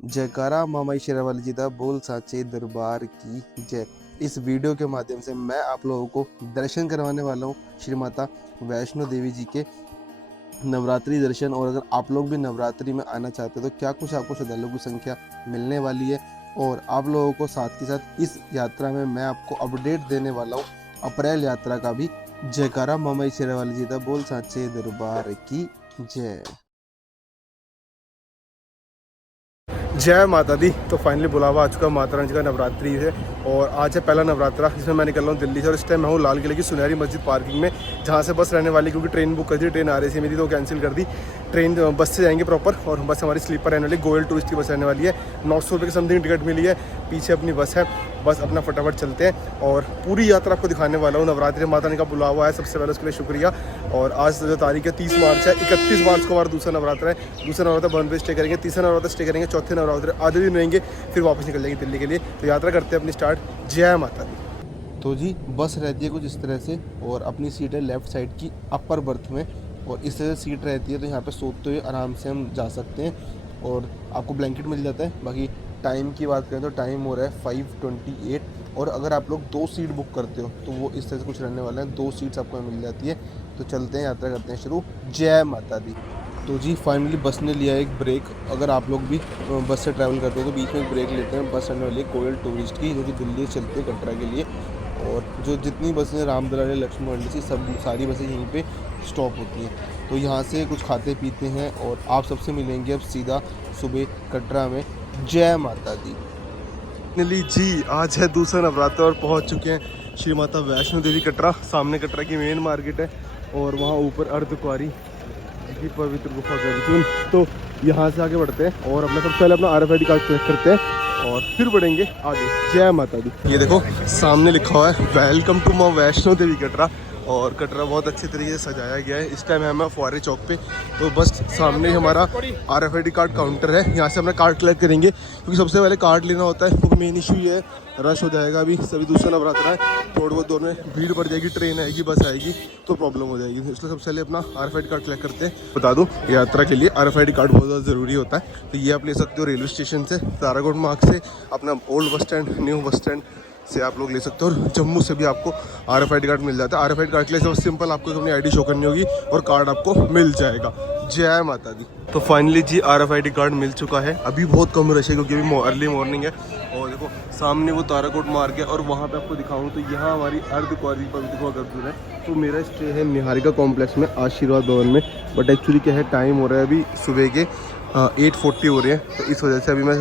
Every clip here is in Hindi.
जयकारा मामाई शेरावाली जी दा बोल साचे दरबार की जय। इस वीडियो के माध्यम से मैं आप लोगों को दर्शन करवाने वाला हूँ श्री माता वैष्णो देवी जी के नवरात्रि दर्शन। और अगर आप लोग भी नवरात्रि में आना चाहते हो तो क्या कुछ आपको श्रद्धालुओं की संख्या मिलने वाली है, और आप लोगों को साथ के साथ इस यात्रा में मैं आपको अपडेट देने वाला हूँ अप्रैल यात्रा का भी। जयकारा मामाई शेरावाली जी दा बोल साचे दरबार की जय। जय माता दी। तो फाइनली बुलावा आ चुका माता रानी जी का नवरात्रि है, और आज है पहला नवरात्रा जिसमें मैं निकल रहा हूँ दिल्ली से। और इस टाइम मैं हूँ लाल किले की सुनहरी मस्जिद पार्किंग में, जहाँ से बस रहने वाली, क्योंकि ट्रेन बुक कर दी, ट्रेन आ रही थी मेरी तो कैंसिल कर दी। ट्रेन बस से जाएंगे प्रॉपर, और बस हमारी स्लीपर रहने वाली, गोयल टूरिस्ट की बस रहने वाली है। 900 रुपये की समथिंग टिकट मिली है, पीछे अपनी बस है। बस अपना फटाफट चलते हैं और पूरी यात्रा आपको दिखाने वाला हूँ। नवरात्रि माता रानी का बुलावा है, सबसे पहले उसके लिए शुक्रिया। और आज जो तारीख है 30 मार्च है, 31 मार्च को हमारा दूसरा नवरात्र है। दूसरा नवरात्र भवन पे स्टे करेंगे, तीसरा नवरात्र स्टे करेंगे, चौथे नवरात्र आधे दिन रहेंगे, फिर वापस निकल जाएंगे दिल्ली के लिए। तो यात्रा करते हैं अपनी स्टार्ट। जय माता दी। तो जी बस रहती है कुछ इस तरह से, और अपनी सीट है लेफ़्ट साइड की अपर बर्थ में, और इस तरह से सीट रहती है। तो यहाँ पे सोते हुए आराम से हम जा सकते हैं, और आपको ब्लैंकेट मिल जाता है। बाकी टाइम की बात करें तो टाइम हो रहा है 5:28, और अगर आप लोग 2 सीट बुक करते हो तो वो इस तरह से कुछ रहने वाला है, 2 सीट्स आपको मिल जाती है। तो चलते हैं, यात्रा करते हैं शुरू। जय माता दी। तो जी फाइनली बस ने लिया एक ब्रेक। अगर आप लोग भी बस से ट्रैवल करते हो तो बीच में एक ब्रेक लेते हैं। बस आने वाली है कोयल टूरिस्ट की, जो कि दिल्ली से चलती है कटरा के लिए। और जो जितनी बसें रामदरा लक्ष्मी मंडी से सब सारी बसें यहीं पे स्टॉप होती हैं। तो यहाँ से कुछ खाते पीते हैं, और आप सबसे मिलेंगे अब सीधा सुबह कटरा में। जय माता दी। फाइनली जी आज है दूसरा नवरात्र, और पहुँच चुके हैं श्री माता वैष्णो देवी कटरा। सामने कटरा की मेन मार्केट है, और वहाँ ऊपर अर्धकुंवारी की पवित्र गुफा गर्जुन। तो यहाँ से आगे बढ़ते हैं, और अपना सबसे पहले अपना RFID कार्ड कलेक्ट करते हैं, और फिर बढ़ेंगे आगे। जय माता दी। ये देखो सामने लिखा हुआ है वेलकम टू माँ वैष्णो देवी कटरा, और कटरा बहुत अच्छे तरीके से सजाया गया है। इस टाइम है मैं फुआरे चौक पे, तो बस सामने ही हमारा RFID कार्ड काउंटर है। यहाँ से अपना कार्ड कलेक्ट करेंगे, क्योंकि सबसे पहले कार्ड लेना होता है, क्योंकि मेन इशू ये है रश हो जाएगा। अभी सभी दूसरा नवरात्र है, थोड़ी बहुत दोनों में भीड़ बढ़ जाएगी, ट्रेन आएगी, बस आएगी, तो प्रॉब्लम हो जाएगी। इसलिए सबसे पहले अपना RFID कार्ड कलेक्ट करते हैं। बता दूँ, यात्रा के लिए RFID कार्ड बहुत ज़्यादा ज़रूरी होता है। तो ये आप ले सकते हो रेलवे स्टेशन से, ताराकोट मार्ग से, अपना old bus stand, new bus stand से आप लोग ले सकते हो, और जम्मू से भी आपको RFID कार्ड मिल जाता है। RFID कार्ड के लिए सब सिंपल, आपको अपनी ID शो करनी होगी और कार्ड आपको मिल जाएगा। जय माता दी। तो फाइनली जी RFID कार्ड मिल चुका है। अभी बहुत कम रश है, क्योंकि अभी अर्ली मॉर्निंग है। और देखो सामने वो ताराकोट मार्ग है, और वहाँ पे आपको दिखाऊँ तो यहाँ हमारी अर्धकुंवारी पवित्र गुफा गर्जुन है। तो मेरा स्टे है निहारिका कॉम्प्लेक्स में, आशीर्वाद भवन में। बट एक्चुअली क्या है, टाइम हो रहा है अभी सुबह के 8:40 हो रहे हैं। तो इस वजह से अभी मैं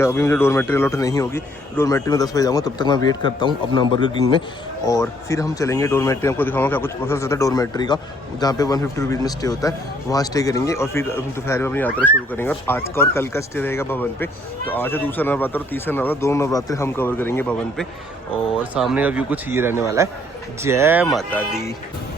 अभी मुझे डोरमेट्री अलॉट नहीं होगी। डोरमेट्री में 10 बजे जाऊँगा, तब तक मैं वेट करता हूँ अपना बर्गर किंग में, और फिर हम चलेंगे डोरमेट्री। आपको दिखाऊंगा क्या कुछ प्रोसेस होता है डोरमेट्री का, जहाँ पे 150 रुपीज़ में स्टे होता है, वहाँ स्टे करेंगे, और फिर दोपहर में अपनी यात्रा शुरू करेंगे। और आज का और कल का स्टे रहेगा भवन पे। तो आज है दूसरा नवरात्र और तीसरा नवरात्र, 2 नवरात्र हम कवर करेंगे भवन पे। और सामने का व्यू कुछ ये रहने वाला है। जय माता दी।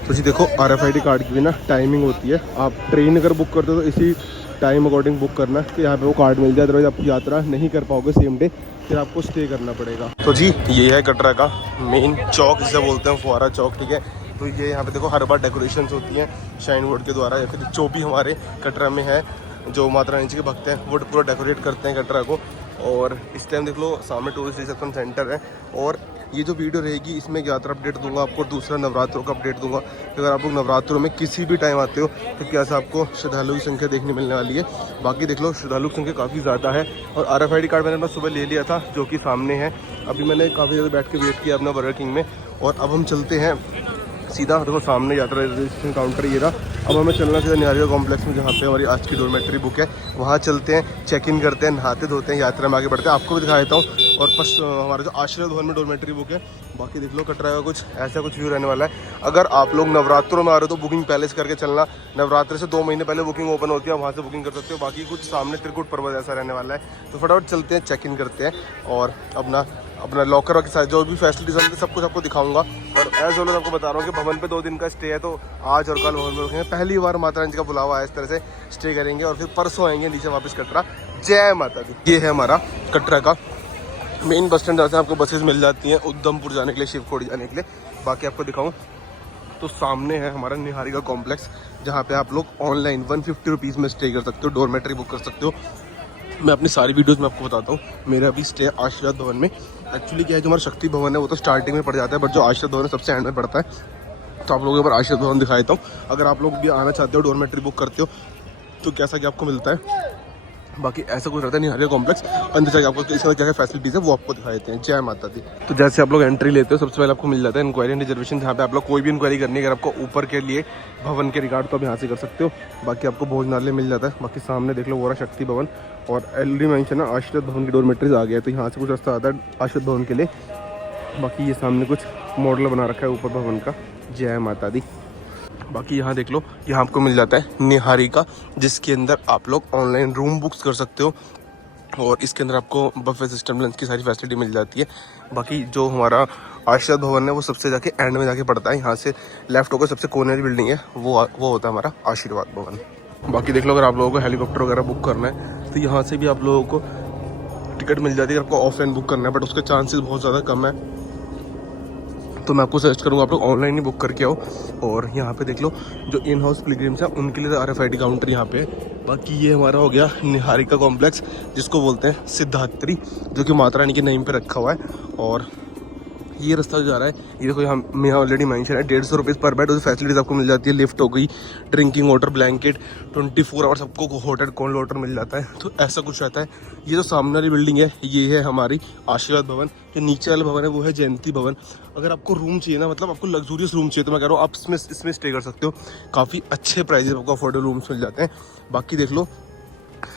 तो जी देखो RFID कार्ड की भी ना टाइमिंग होती है। आप ट्रेन अगर बुक करते हो तो इसी टाइम अकॉर्डिंग बुक करना, कि यहाँ पे वो कार्ड मिल जाए, अदरवाइज आप यात्रा नहीं कर पाओगे सेम डे, फिर आपको स्टे करना पड़ेगा। तो जी ये है कटरा का मेन चौक, जिसे बोलते हैं फुआरा चौक, ठीक है। तो ये यहाँ पे देखो हर बार डेकोरेशंस होती हैं शाइन बोर्ड के द्वारा, या फिर जो भी हमारे कटरा में है, जो माता रानी जी के भक्त हैं, वो पूरा डेकोरेट करते हैं कटरा को। और इस टाइम देख लो सामने टूरिस्ट रिसेप्शन सेंटर है। और ये जो वीडियो रहेगी इसमें यात्रा अपडेट दूंगा आपको, दूसरा नवरात्रों का अपडेट दूंगा, कि अगर आप लोग नवरात्रों में किसी भी टाइम आते हो तो कैसा आपको श्रद्धालुओं की संख्या देखने मिलने वाली है। बाकी देख लो श्रद्धालु की संख्या काफ़ी ज़्यादा है। और RFID कार्ड मैंने अपना सुबह ले लिया था, जो कि सामने है। अभी मैंने काफ़ी ज़्यादा बैठ के वेट किया अपना बर्गर किंग में, और अब हम चलते हैं सीधा। देखो सामने यात्रा रजिस्ट्रेशन काउंटर ये रहा। अब हमें चलना सीधा निहारिका कॉम्प्लेक्स में, जहाँ पे हमारी आज की डोरमेट्री बुक है। वहाँ चलते हैं, चेक इन करते हैं, नहाते धोते हैं, यात्रा में आगे बढ़ते हैं। आपको भी दिखा देता हूँ। और हमारा जो आशीर्वाद भवन में डोरमेट्री बुक है। बाकी देख लो कटरा का कुछ ऐसा कुछ व्यू रहने वाला है। अगर आप लोग नवरात्रों में आ रहे हो तो बुकिंग पहले से करके चलना। नवरात्र से 2 महीने पहले बुकिंग ओपन होती है, वहाँ से बुकिंग कर सकते हो। बाकी कुछ सामने त्रिकुट पर्वत ऐसा रहने वाला है। तो फटाफट चलते हैं, चेक इन करते हैं, और अपना लॉकर के साथ जो भी फैसिलिटीज होंगी सब कुछ आपको दिखाऊंगा। और एज ऑलवेज आपको बता रहा हूँ कि भवन पे 2 दिन का स्टे है, तो आज और कल भवन में रुकेंगे। पहली बार माता रानी का बुलावा है, इस तरह से स्टे करेंगे, और फिर परसों आएंगे नीचे वापस कटरा। जय माता दी। ये है हमारा कटरा का मेन बस स्टैंड, जहाँ से आपको बसेज मिल जाती हैं उधमपुर जाने के लिए, शिवखोड़ी जाने के लिए। बाकी आपको दिखाऊँ तो सामने है हमारा निहारिका कॉम्प्लेक्स, जहाँ पे आप लोग ऑनलाइन 150 रुपीज़ में स्टे कर सकते हो, डोरमेट्री बुक कर सकते हो। मैं अपनी सारी वीडियोस में आपको बताता हूँ। मेरा अभी स्टे आशीर्वाद भवन में। एक्चुअली क्या है, जो हमारा शक्ति भवन है वो तो स्टार्टिंग में पड़ जाता है, बट जो आशीर्वाद भवन है सबसे एंड में पड़ता है। तो आप लोगों के ऊपर आशीर्वाद भवन दिखा देता हूँ। अगर आप लोग भी आना चाहते हो, डॉर्मेट्री बुक करते हो, तो कैसा क्या आपको मिलता है। बाकी ऐसा कुछ रहता है निहारिका कॉम्प्लेक्स। अंदर जाके आपको इसका क्या क्या फैसिलिटीज़ है वो आपको दिखा देते हैं। जय माता दी। तो जैसे आप लोग एंट्री लेते हो, सबसे पहले आपको मिल जाता है इंक्वायरी एंड रिजर्वेशन, जहाँ पे आप लोग कोई भी इंक्वायरी करनी है अगर आपको ऊपर के लिए भवन के रिगार्ड, तो आप यहाँ से कर सकते हो। बाकी आपको भोजनालय मिल जाता है। बाकी सामने देख लो वो रहा शक्ति भवन, और ऑलरेडी मेंशन है आशीर्वाद भवन की डोरमेट्रीज आ गया है, तो यहाँ से कुछ रास्ता आता है आशीर्वाद भवन के लिए। बाकी ये सामने कुछ मॉडल बना रखा है ऊपर भवन का। जय माता दी। बाकी यहाँ देख लो, यहाँ आपको मिल जाता है निहारिका, जिसके अंदर आप लोग ऑनलाइन रूम बुक्स कर सकते हो, और इसके अंदर आपको बफे सिस्टम लंच की सारी फैसिलिटी मिल जाती है। बाकी जो हमारा आशीर्वाद भवन है वो सबसे जाके एंड में जाके पड़ता है। यहाँ से लेफ्ट होकर सबसे कोने की बिल्डिंग है, वो होता है हमारा आशीर्वाद भवन। बाकी देख लो, अगर आप लोगों को हेलीकॉप्टर वगैरह बुक करना है तो यहाँ से भी आप लोगों को टिकट मिल जाती है। अगर आपको ऑफलाइन बुक करना है, बट उसके चांसेस बहुत ज़्यादा कम है, तो मैं आपको सजेस्ट करूँगा आप लोग ऑनलाइन ही बुक करके आओ। और यहाँ पे देख लो, जो इन हाउस पिलग्रिम्स है उनके लिए RFID काउंटर यहाँ पे है। बाकी ये हमारा हो गया निहारिका कॉम्प्लेक्स, जिसको बोलते हैं सिद्धात्री, जो कि माता रानी के नेम पे रखा हुआ है। और ये रास्ता जो जा रहा है, ये देखो यहाँ ऑलरेडी मेंशन है 150 रुपीज़ पर बेड। और फैसिलिटीज़ आपको मिल जाती है, लिफ्ट हो गई, ड्रिंकिंग वाटर, ब्लैंकेट, 24 आवर्स आपको हॉट कोल्ड वाटर मिल जाता है। तो ऐसा कुछ रहता है। ये जो सामने वाली बिल्डिंग है ये है हमारी आशीर्वाद भवन। जो नीचे वाला भवन है वो है जयंती भवन। अगर आपको रूम चाहिए ना, मतलब आपको लग्जूरियस रूम चाहिए, तो मैं कह रहा हूँ आप इसमें स्टे कर सकते हो। काफ़ी अच्छे प्राइजेस आपको अफोर्डेबल रूम्स मिल जाते हैं। बाकी देख लो,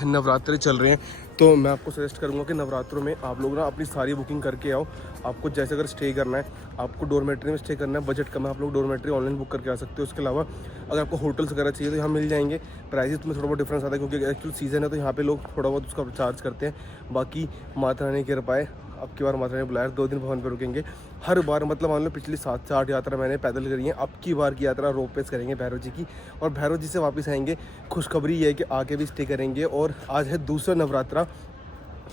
नवरात्रे चल रहे हैं, तो मैं आपको सजेस्ट करूंगा कि नवरात्रों में आप लोग ना अपनी सारी बुकिंग करके आओ। आपको जैसे अगर स्टे करना है, आपको डोरमेट्री में स्टे करना है, बजट कम है, आप लोग डोरमेट्री ऑनलाइन बुक करके आ सकते हो। उसके अलावा अगर आपको होटल्स वगैरह चाहिए तो यहाँ मिल जाएंगे। प्राइसेस में थोड़ा बहुत डिफरेंस आता है, क्योंकि एक्चुअल सीज़न है, तो यहाँ पे लोग थोड़ा बहुत उसका चार्ज करते हैं। बाकी माता रानी की कृपा है, अब की बार माता रानी बुलाया, 2 दिन भवन पर रुकेंगे। हर बार मतलब मान लो पिछली 7 से 8 यात्रा मैंने पैदल करी है, अब की बार की यात्रा रोपवेज करेंगे भैरव जी की, और भैरव जी से वापस आएंगे। खुशखबरी ये है कि आगे भी स्टे करेंगे। और आज है दूसरा नवरात्रा,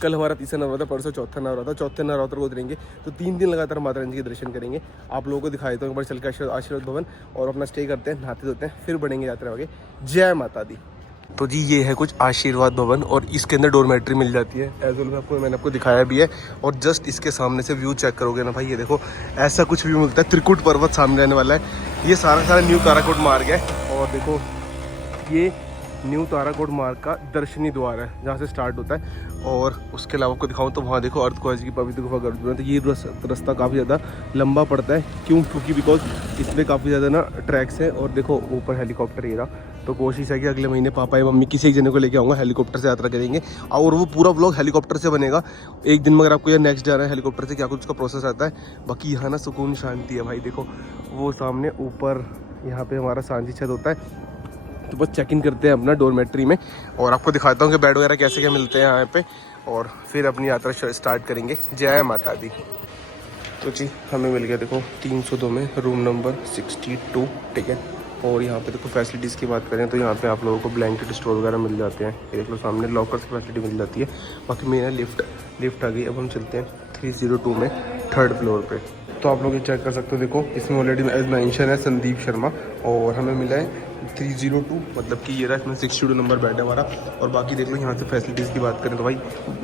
कल हमारा तीसरा नवरात्र, परसों चौथा नवरात्र, चौथे नवरात्र को उतरेंगे, तो 3 दिन लगातार माता रानी के दर्शन करेंगे। आप लोगों को दिखाई देता हूँ एक बार चल के आशीर्वाद भवन, और अपना स्टे करते हैं, नहाते धोते हैं, फिर बढ़ेंगे यात्रा आगे। जय माता दी। तो जी ये है कुछ आशीर्वाद भवन, और इसके अंदर डोरमेट्री मिल जाती है एज वेल। मैंने आपको दिखाया भी है। और जस्ट इसके सामने से व्यू चेक करोगे ना भाई, ये देखो ऐसा कुछ व्यू मिलता है। त्रिकुट पर्वत सामने रहने वाला है। ये सारा न्यू ताराकोट मार्ग है, और देखो ये न्यू ताराकोट मार्ग का दर्शनी द्वार है, जहाँ से स्टार्ट होता है। और उसके अलावा आपको दिखाऊं तो वहाँ देखो अर्धकुंवारी की पवित्र गुफा गर्भगृह। तो ये रास्ता काफ़ी ज़्यादा लंबा पड़ता है, क्योंकि बिकॉज इसमें काफ़ी ज़्यादा ना ट्रैक्स हैं। और देखो ऊपर हेलीकॉप्टर ये रहा। तो कोशिश है कि अगले महीने पापा या मम्मी किसी एक जने को लेके आऊँगा, हेलीकॉप्टर से यात्रा करेंगे, और वो पूरा व्लॉग हेलीकॉप्टर से बनेगा। एक दिन में अगर आपको या नेक्स्ट जाना है हेलीकॉप्टर से, क्या कुछ उसका प्रोसेस आता है। बाकी यहाँ ना सुकून शांति है भाई। देखो वो सामने ऊपर यहाँ पे हमारा सांझी छत होता है, तो बस चेक इन करते हैं अपना डोरमेट्री में, और आपको दिखाता हूँ कि बेड वगैरह कैसे क्या मिलते हैं यहाँ पे, और फिर अपनी यात्रा स्टार्ट करेंगे। जय माता दी। तो जी हमें मिल गया देखो 302 में रूम नंबर 62, ठीक है। और यहाँ पे देखो फैसिलिटीज़ की बात करें तो यहाँ पे आप लोगों को ब्लैंकेट स्टोर वगैरह मिल जाते हैं। ये देख लो सामने लॉकर्स की फैसिलिटी मिल जाती है। बाकी मेरा लिफ्ट आ गई। अब हम चलते हैं 302 में 3rd फ्लोर पे। तो आप लोग ये चेक कर सकते हो, देखो इसमें ऑलरेडी एज मेंशन है संदीप शर्मा, और हमें मिला है 302, मतलब कि ये रहा, इसमें 62 नंबर बेड है हमारा। और बाकी देख लो यहाँ से फैसिलिटीज़ की बात करें तो भाई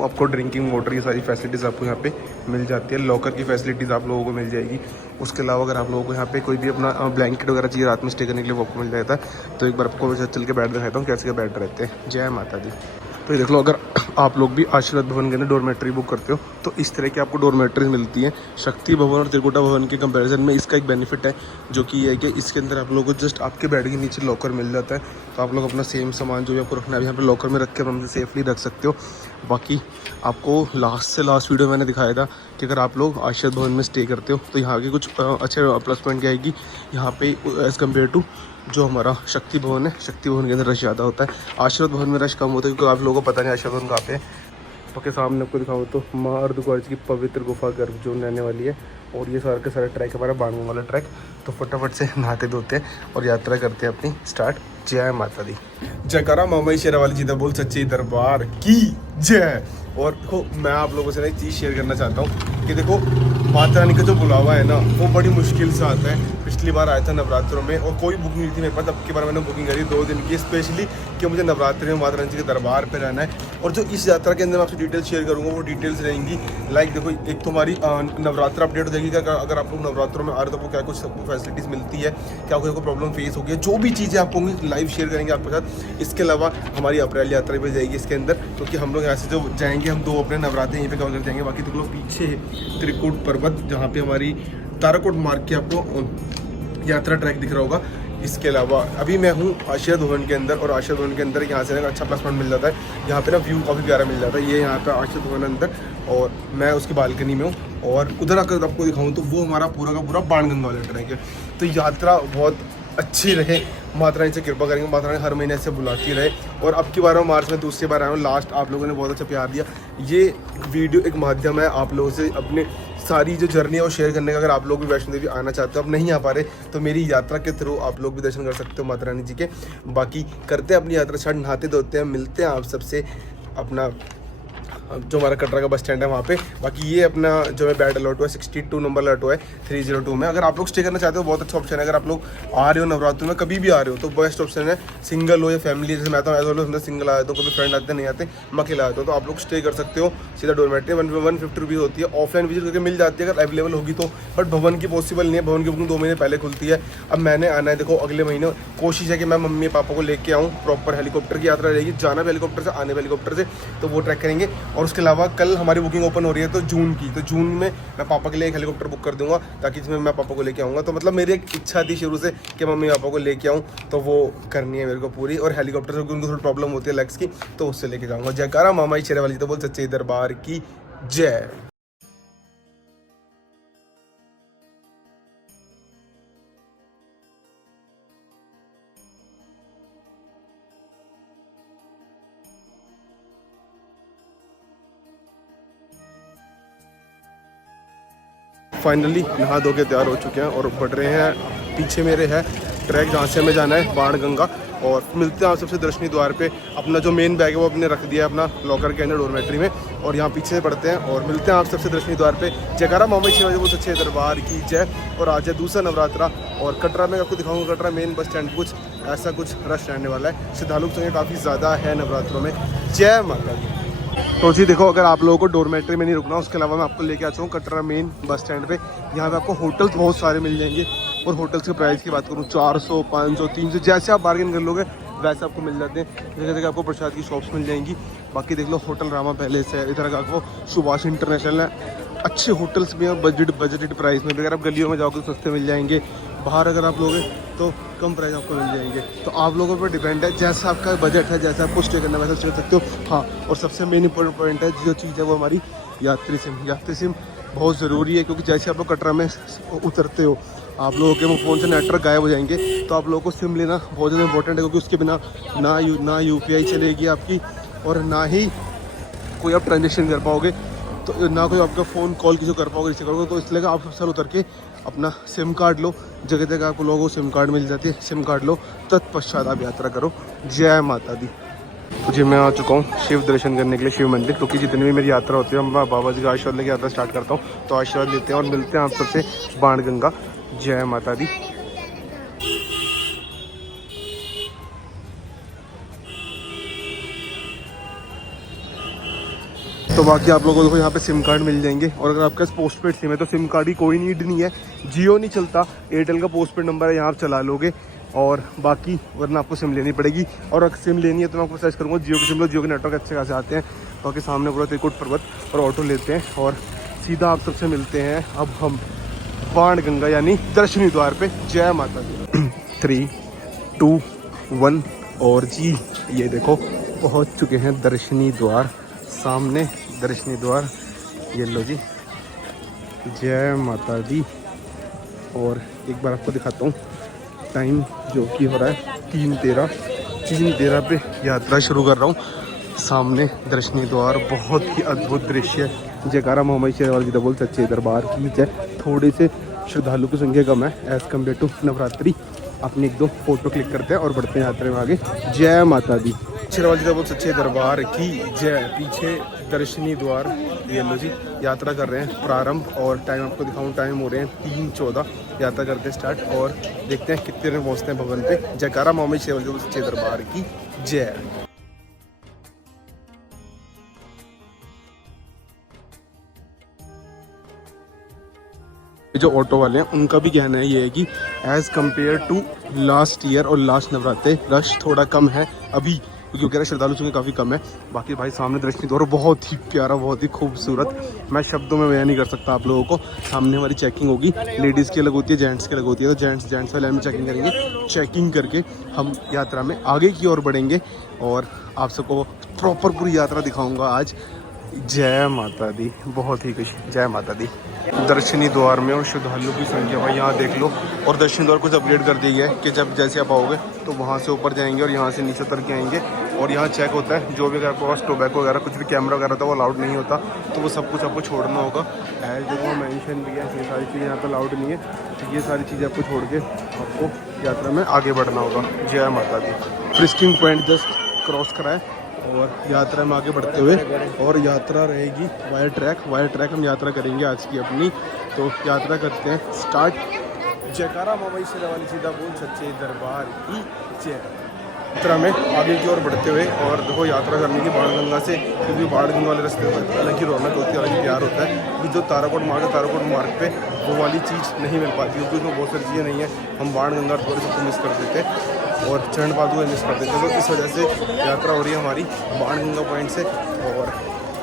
आपको ड्रिंकिंग वाटर की सारी फैसिलिटीज़ आपको यहाँ पे मिल जाती है। लॉकर की फैसिलिटीज़ आप लोगों को मिल जाएगी। उसके अलावा अगर आप लोगों को यहाँ पे कोई भी अपना ब्लैंकेट वगैरह चाहिए रात में स्टे करने के लिए, वो आपको मिल जाता है। तो एक बार आपको चल के बेड दिखाता हूँ कैसे क्या बेड रहते हैं। जय माता दी। तो ये देख लो, अगर आप लोग भी आशीर्वाद भवन के अंदर डोरमेट्री बुक करते हो तो इस तरह की आपको डोरमेट्रीज मिलती हैं। शक्ति भवन और त्रिकुटा भवन के कंपैरिजन में इसका एक बेनिफिट है, जो कि ये है कि इसके अंदर आप लोगों को जस्ट आपके बेड के नीचे लॉकर मिल जाता है। तो आप लोग अपना सेम सामान जो भी आपको रखना है यहाँ पे लॉकर में रख के आराम से सेफली रख सकते हो। बाकी आपको लास्ट वीडियो मैंने दिखाया था कि अगर आप लोग आशीर्वाद भवन में स्टे करते हो तो यहाँ के कुछ अच्छे प्लस पॉइंट क्या आएगी यहाँ पे एज़ कम्पेयर टू जो हमारा शक्ति भवन है। शक्ति भवन के अंदर रश ज़्यादा होता है, आशीर्वाद भवन में रश कम होता है, क्योंकि आप लोगों को पता नहीं आशीर्वाद भवन कहाँ पे है। आपके सामने आपको दिखाऊँ तो माँ अर्धकुंवारी की पवित्र गुफा गर्भ जोन रहने वाली है। और ये सारा का सारा ट्रैक हमारा बांगू वाला ट्रैक। तो फटाफट से नहाते धोते हैं और यात्रा करते हैं अपनी स्टार्ट। जय माता दी। जयकारा मामा शेरावाली जी दा बोल सच्चे दरबार की जय। और देखो मैं आप लोगों से एक चीज़ शेयर करना चाहता हूँ। कि देखो माता रानी का जो बुलावा है ना वो बड़ी मुश्किल से आता है। पिछली बार आया था नवरात्रों में और कोई बुकिंग नहीं थी मेरे पास, अब की बार मैंने बुकिंग करी 2 दिन की स्पेशली कि मुझे नवरात्रि में माता रानी जी के दरबार पे रहना है। और जो इस यात्रा के अंदर मैं आपसे डिटेल्स शेयर करूँगा वो डिटेल्स रहेंगी। लाइक देखो, एक तो हमारी नवरात्र अपडेट हो जाएगी कि अगर आप लोग नवरात्रों में आ रहे हो तो आपको क्या कुछ सबको फैसिलिटीज़ मिलती है, क्या कोई प्रॉब्लम फेस हो गई है, जो भी चीज़ें आपको लाइव शेयर करेंगे आपके साथ। इसके अलावा हमारी अप्रैल यात्रा भी जाएगी इसके अंदर, क्योंकि हम लोग यहाँ से जो जाएंगे हम 2 अपने नवरात्रि यहीं पे कवर कर जाएंगे। बाकी तो लोग पीछे त्रिकुट पर्वत जहाँ पे हमारी ताराकोट मार्ग की आपको यात्रा ट्रैक दिख रहा होगा। इसके अलावा अभी मैं हूँ आशीर्वाद भवन के अंदर, और आशीर्वाद भवन के अंदर यहाँ से ना अच्छा प्लस पॉइंट मिल जाता है। यहाँ पे ना व्यू काफ़ी प्यारा मिल जाता है। ये यहाँ पे आशीर्वाद भवन अंदर और मैं उसकी बालकनी में हूँ। और उधर अगर आपको दिखाऊँ तो वो हमारा पूरा का पूरा बाणगंगा वाला ट्रैक है। तो यात्रा बहुत अच्छी रहे, माता रानी से कृपा करेंगे, माता रानी हर महीने से बुलाती रहे। और अब की बार मार्च में दूसरी बार आया हूँ, लास्ट आप लोगों ने बहुत अच्छा प्यार दिया। ये वीडियो एक माध्यम है आप लोगों से अपने सारी जो जर्नी है वो शेयर करने का। अगर आप लोग भी वैष्णो देवी आना चाहते हो, अब नहीं आ पा रहे, तो मेरी यात्रा के थ्रू आप लोग भी दर्शन कर सकते हो माता रानी जी के। बाकी करते हैं अपनी यात्रा स्टार्ट, नहाते धोते हैं, मिलते हैं आप सबसे अपना जो हमारा कटरा का बस स्टैंड है वहाँ पे। बाकी ये अपना जो है बेड अलॉट हुआ है 62 नंबर अलॉट हुआ है 302 में। अगर आप लोग स्टे करना चाहते हो बहुत अच्छा ऑप्शन है। अगर आप लोग आ रहे हो नवरात्रि में कभी भी आ रहे हो तो बेस्ट ऑप्शन है, सिंगल हो या फैमिली। जैसे मैं तो एज ऑलवेज सिंगल आया तो कभी फ्रेंड आते नहीं आते, मैं अकेला आता हूँ, तो आप लोग स्टे कर सकते हो। सीधा डोरमेट्री 150 रुपीज़ होती है, ऑफलाइन विजिट करके मिल जाती है अगर अवेलेबल होगी तो। बट भवन की पॉसिबल नहीं है, भवन की बुकिंग 2 महीने पहले खुलती है। अब मैंने आना है देखो अगले महीने, कोशिश है कि मैं मम्मी पापा को लेके आऊँ। प्रॉपर हेलीकॉप्टर की यात्रा रहेगी, जाना भी हेलीकॉप्टर से, आने भी हेलीकॉप्टर से, तो वो ट्रैक करेंगे। और उसके अलावा कल हमारी बुकिंग ओपन हो रही है तो जून की, तो जून में मैं पापा के लिए एक हेलीकॉप्टर बुक कर दूंगा ताकि इसमें मैं पापा को लेके आऊँगा। तो मतलब मेरी एक इच्छा थी शुरू से कि मम्मी पापा को लेके आऊँ, तो वो करनी है मेरे को पूरी। और हेलीकॉप्टर से उनको थोड़ी प्रॉब्लम होती है लेग्स की, तो उससे लेके जाऊँगा। जयकारा मामा शेरे वाली तो बोल सच्चे दरबार की जय। फाइनली नहा धो के तैयार हो चुके हैं और बढ़ रहे हैं। पीछे मेरे है ट्रैक जहाँ से हमें जाना है बाणगंगा। और मिलते हैं आप सबसे दर्शनी द्वार पे। अपना जो मेन बैग है वो अपने रख दिया है अपना लॉकर के अंदर डोरमेट्री में, और यहाँ पीछे से पढ़ते हैं और मिलते हैं आप सबसे दर्शनी द्वार पे। जयकारा मामा शिवाजी बहुत अच्छे दरबार की जय। और आज है दूसरा नवरात्रा और कटरा में आपको दिखाऊंगा। कटरा मेन बस स्टैंड कुछ ऐसा कुछ रश रहने वाला है, श्रद्धालु संख्या काफ़ी ज़्यादा है नवरात्रों में। जय माता दी। तो जी देखो, अगर आप लोगों को डोरमेट्री में नहीं रुकना, उसके अलावा मैं आपको लेके आता हूँ कटरा मेन बस स्टैंड पे। यहाँ पे आपको होटल्स बहुत सारे मिल जाएंगे। और होटल्स के प्राइस की बात करूँ 400, 500, 300 जैसे आप बार्गेन कर लोगे वैसे आपको मिल जाते हैं। जगह जगह आपको प्रसाद की शॉप्स मिल जाएंगी। बाकी देख लो होटल रामा पैलेस है, इधर का आपको सुभाष इंटरनेशनल है। अच्छे होटल्स भी हैं बजटेड प्राइस में भी। अगर आप गलियों में जाओगे तो सस्ते मिल जाएंगे, बाहर अगर आप लोगे तो कम प्राइस आपको मिल जाएंगे। तो आप लोगों पर डिपेंड है, जैसा आपका बजट है, जैसा आपको स्टे करना है वैसा स्टे कर सकते हो। हाँ, और सबसे मेन इंपॉर्टेंट पॉइंट है जो चीज़ है वो हमारी यात्री सिम बहुत ज़रूरी है। क्योंकि जैसे आप लोग कटरा में उतरते हो आप लोगों के फ़ोन से नेटवर्क गायब हो जाएंगे, तो आप लोगों को सिम लेना बहुत ज़्यादा इंपॉर्टेंट है। क्योंकि उसके बिना ना UPI चलेगी आपकी, और ना ही कोई आप ट्रांजेक्शन कर पाओगे, तो ना कोई आपका फ़ोन कॉल किसी को कर पाओगे, रिसीव करोगे। तो इसलिए आप सबसे उतर के अपना सिम कार्ड लो। जगह जगह आपको लोगों को सिम कार्ड मिल जाती है, सिम कार्ड लो, तत्पश्चात आप यात्रा करो। जय माता दी। तो जी मैं आ चुका हूँ शिव दर्शन करने के लिए, शिव मंदिर। क्योंकि जितनी भी मेरी यात्रा होती है मैं बाबा जी का आशीर्वाद लेके यात्रा स्टार्ट करता हूँ। तो आशीर्वाद लेते हैं और मिलते हैं आप सबसे बाणगंगा। जय माता दी। तो बाकी आप लोगों को यहाँ पे सिम कार्ड मिल जाएंगे। और अगर आपके पास पोस्ट पेड सिम है तो सिम कार्ड की कोई नीड नहीं है। जियो नहीं चलता, एयरटेल का पोस्ट पेड नंबर है, यहाँ आप चला लोगे। और बाकी वरना आपको सिम लेनी पड़ेगी। और अगर सिम लेनी है तो मैं आपको सर्च करूँगा जियो की सिम लो, जियो के नेटवर्क अच्छे खासे आते हैं। बाकी सामने पूरा त्रिकुट पर्वत और ऑटो लेते हैं और सीधा आप सबसे मिलते हैं अब हम बाणगंगा यानी दर्शनी द्वार पे। जय माता दी। 3, 2, 1 और जी ये देखो पहुँच चुके हैं दर्शनी द्वार। सामने दर्शनी द्वार, ये लो जी। जय माता दी। और एक बार आपको दिखाता हूँ टाइम जो कि हो रहा है 3:13 पे यात्रा शुरू कर रहा हूँ। सामने दर्शनी द्वार, बहुत ही अद्भुत दृश्य है। जयकारा मोहम्मद शेरवाल जी बोल सच्चे दरबार की जय। थोड़े से श्रद्धालु की संख्या कम है एज़ कम्पेयर टू नवरात्रि। अपनी 1-2 फोटो क्लिक करते हैं और बढ़ते हैं यात्रा में आगे। जय माता दी। शेरवाल जी बोल सच्चे दरबार की जय। पीछे दर्शनी द्वार ये लो जी, यात्रा कर रहे हैं प्रारंभ और टाइम आपको दिखाऊं, टाइम हो रहे हैं 3:14। यात्रा करते हैं स्टार्ट और देखते हैं कितने देर में पहुँचते हैं भवन पे। जयकारा मॉमी शेवल सच्चे दरबार की जय। जो ऑटो वाले हैं उनका भी कहना है ये है कि as compare to last year और लास्ट नवरात्रे रश थोड़ा कम है अभी, क्योंकि कह रहे श्रद्धालु संख्या काफ़ी कम है। बाकी भाई सामने दर्शनी द्वार बहुत ही प्यारा, बहुत ही खूबसूरत, मैं शब्दों में बयान नहीं कर सकता आप लोगों को। सामने हमारी चेकिंग होगी, लेडीज़ की अलग होती है, जेंट्स की अलग होती है। तो जेंट्स वाले हम चेकिंग करेंगे, चेकिंग करके हम यात्रा में आगे की ओर बढ़ेंगे और आप सबको प्रॉपर पूरी यात्रा दिखाऊँगा आज। जय माता दी, बहुत ही खुशी, जय माता दी। दर्शनी द्वार में और श्रद्धालु की संख्या भाई यहाँ देख लो। और दर्शनी द्वार कुछ अपग्रेड कर दी है कि जब जैसे आप आओगे तो वहाँ से ऊपर जाएंगे और यहाँ से नीचे उतर के आएंगे। और यहाँ चेक होता है जो भी अगर आपके पास टोबैको वगैरह कुछ भी कैमरा वगैरह था वो अलाउड नहीं होता, तो वो सब कुछ आपको छोड़ना होगा। एज देखो मेंशन भी है, ये सारी चीज़ें यहाँ पर अलाउड नहीं है, तो ये सारी चीज़ें आपको छोड़ के आपको यात्रा में आगे बढ़ना होगा। जय माता दी। फ्रिस्किंग पॉइंट जस्ट क्रॉस करा है और यात्रा में आगे बढ़ते हुए, और यात्रा रहेगी वाया ट्रैक हम यात्रा करेंगे आज की अपनी। तो यात्रा करते हैं स्टार्ट। जयकारा मवई से वाली सीधा बोल सच्चे दरबार की जय। यात्रा में आगे की ओर बढ़ते हुए, और देखो यात्रा करने की बाणगंगा से, क्योंकि बाणगंगा वाले रास्ते पर अलग ही रौनक होती है, अलग ही प्यार होता है। क्योंकि जो ताराकोट मार्ग पे वो वाली चीज़ नहीं मिल पाती, क्योंकि उसमें बहुत सारी चीज़ें नहीं है। हम बाणगंगा थोड़ी सी मिस कर देते और चरण पादुका मिस कर देते, तो इस वजह से यात्रा हो रही है हमारी बाणगंगा पॉइंट से। और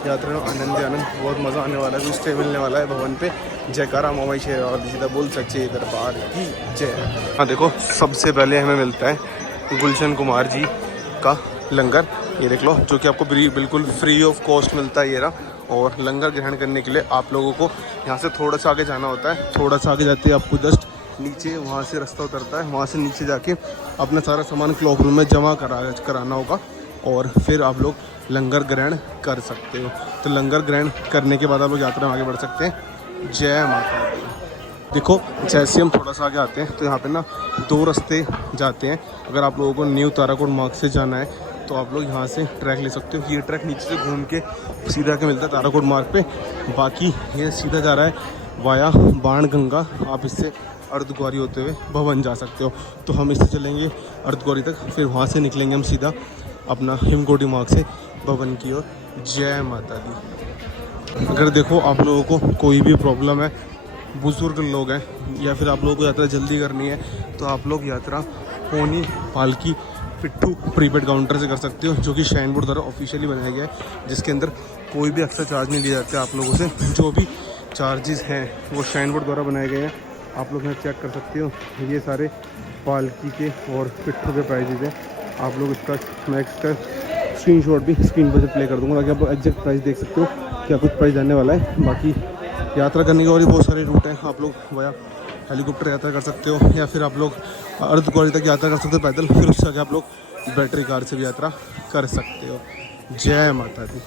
यात्रा में आनंद बहुत मज़ा आने वाला है, स्टे मिलने वाला है भवन पे। जयकारा मवई शेरावाली सीधा बोल सच्चे दरबार की जय। हाँ देखो, सबसे पहले हमें मिलता है गुलशन कुमार जी का लंगर, ये देख लो, जो कि आपको बिल्कुल फ्री ऑफ कॉस्ट मिलता है ये रहा। और लंगर ग्रहण करने के लिए आप लोगों को यहाँ से थोड़ा सा आगे जाना होता है। थोड़ा सा आगे जाते ही आपको जस्ट नीचे वहाँ से रास्ता उतरता है, वहाँ से नीचे जाके अपना सारा सामान क्लॉक रूम में जमा कराना होगा और फिर आप लोग लंगर ग्रहण कर सकते हो। तो लंगर ग्रहण करने के बाद आप लोग यात्रा में आगे बढ़ सकते हैं। जय माता दी। देखो, जैसे हम थोड़ा सा आगे आते हैं तो यहाँ पे ना 2 रास्ते जाते हैं। अगर आप लोगों को न्यू ताराकोट मार्ग से जाना है तो आप लोग यहाँ से ट्रैक ले सकते हो। ये ट्रैक नीचे से घूम के सीधा के मिलता है ताराकोट मार्ग पे। बाकी ये सीधा जा रहा है वाया बाणगंगा, आप इससे अर्धकुंवारी होते हुए भवन जा सकते हो। तो हम इससे चलेंगे अर्धकुंवारी तक, फिर वहाँ से निकलेंगे हम सीधा अपना हिमकोटी मार्ग से भवन की ओर। जय माता दी। अगर देखो आप लोगों को कोई भी प्रॉब्लम है, बुजुर्ग लोग हैं, या फिर आप लोगों को यात्रा जल्दी करनी है, तो आप लोग यात्रा पोनी पालकी पिट्ठू प्रीपेड काउंटर से कर सकते हो, जो कि शाइन बोर्ड द्वारा ऑफिशियली बनाया गया है, जिसके अंदर कोई भी एक्स्ट्रा चार्ज नहीं लिए जाते आप लोगों से। जो भी चार्जेस हैं वो शाइन बोर्ड द्वारा बनाए गए हैं, आप लोग यहाँ चेक कर सकते हो। ये सारे पालकी के और पिट्ठू के प्राइजेज हैं। आप लोग इसका मैं इसका स्क्रीनशॉट भी स्क्रीन पर से प्ले कर दूँगा, ताकि आप एग्जैक्ट प्राइस देख सकते हो क्या कुछ प्राइस जाने वाला है। बाकी यात्रा करने के और भी बहुत सारे रूट हैं, आप लोग वाया हेलीकॉप्टर यात्रा कर सकते हो, या फिर आप लोग अर्धकुंवारी तक यात्रा कर सकते हो पैदल, फिर उससे आगे आप लोग बैटरी कार से भी यात्रा कर सकते हो। जय माता दी।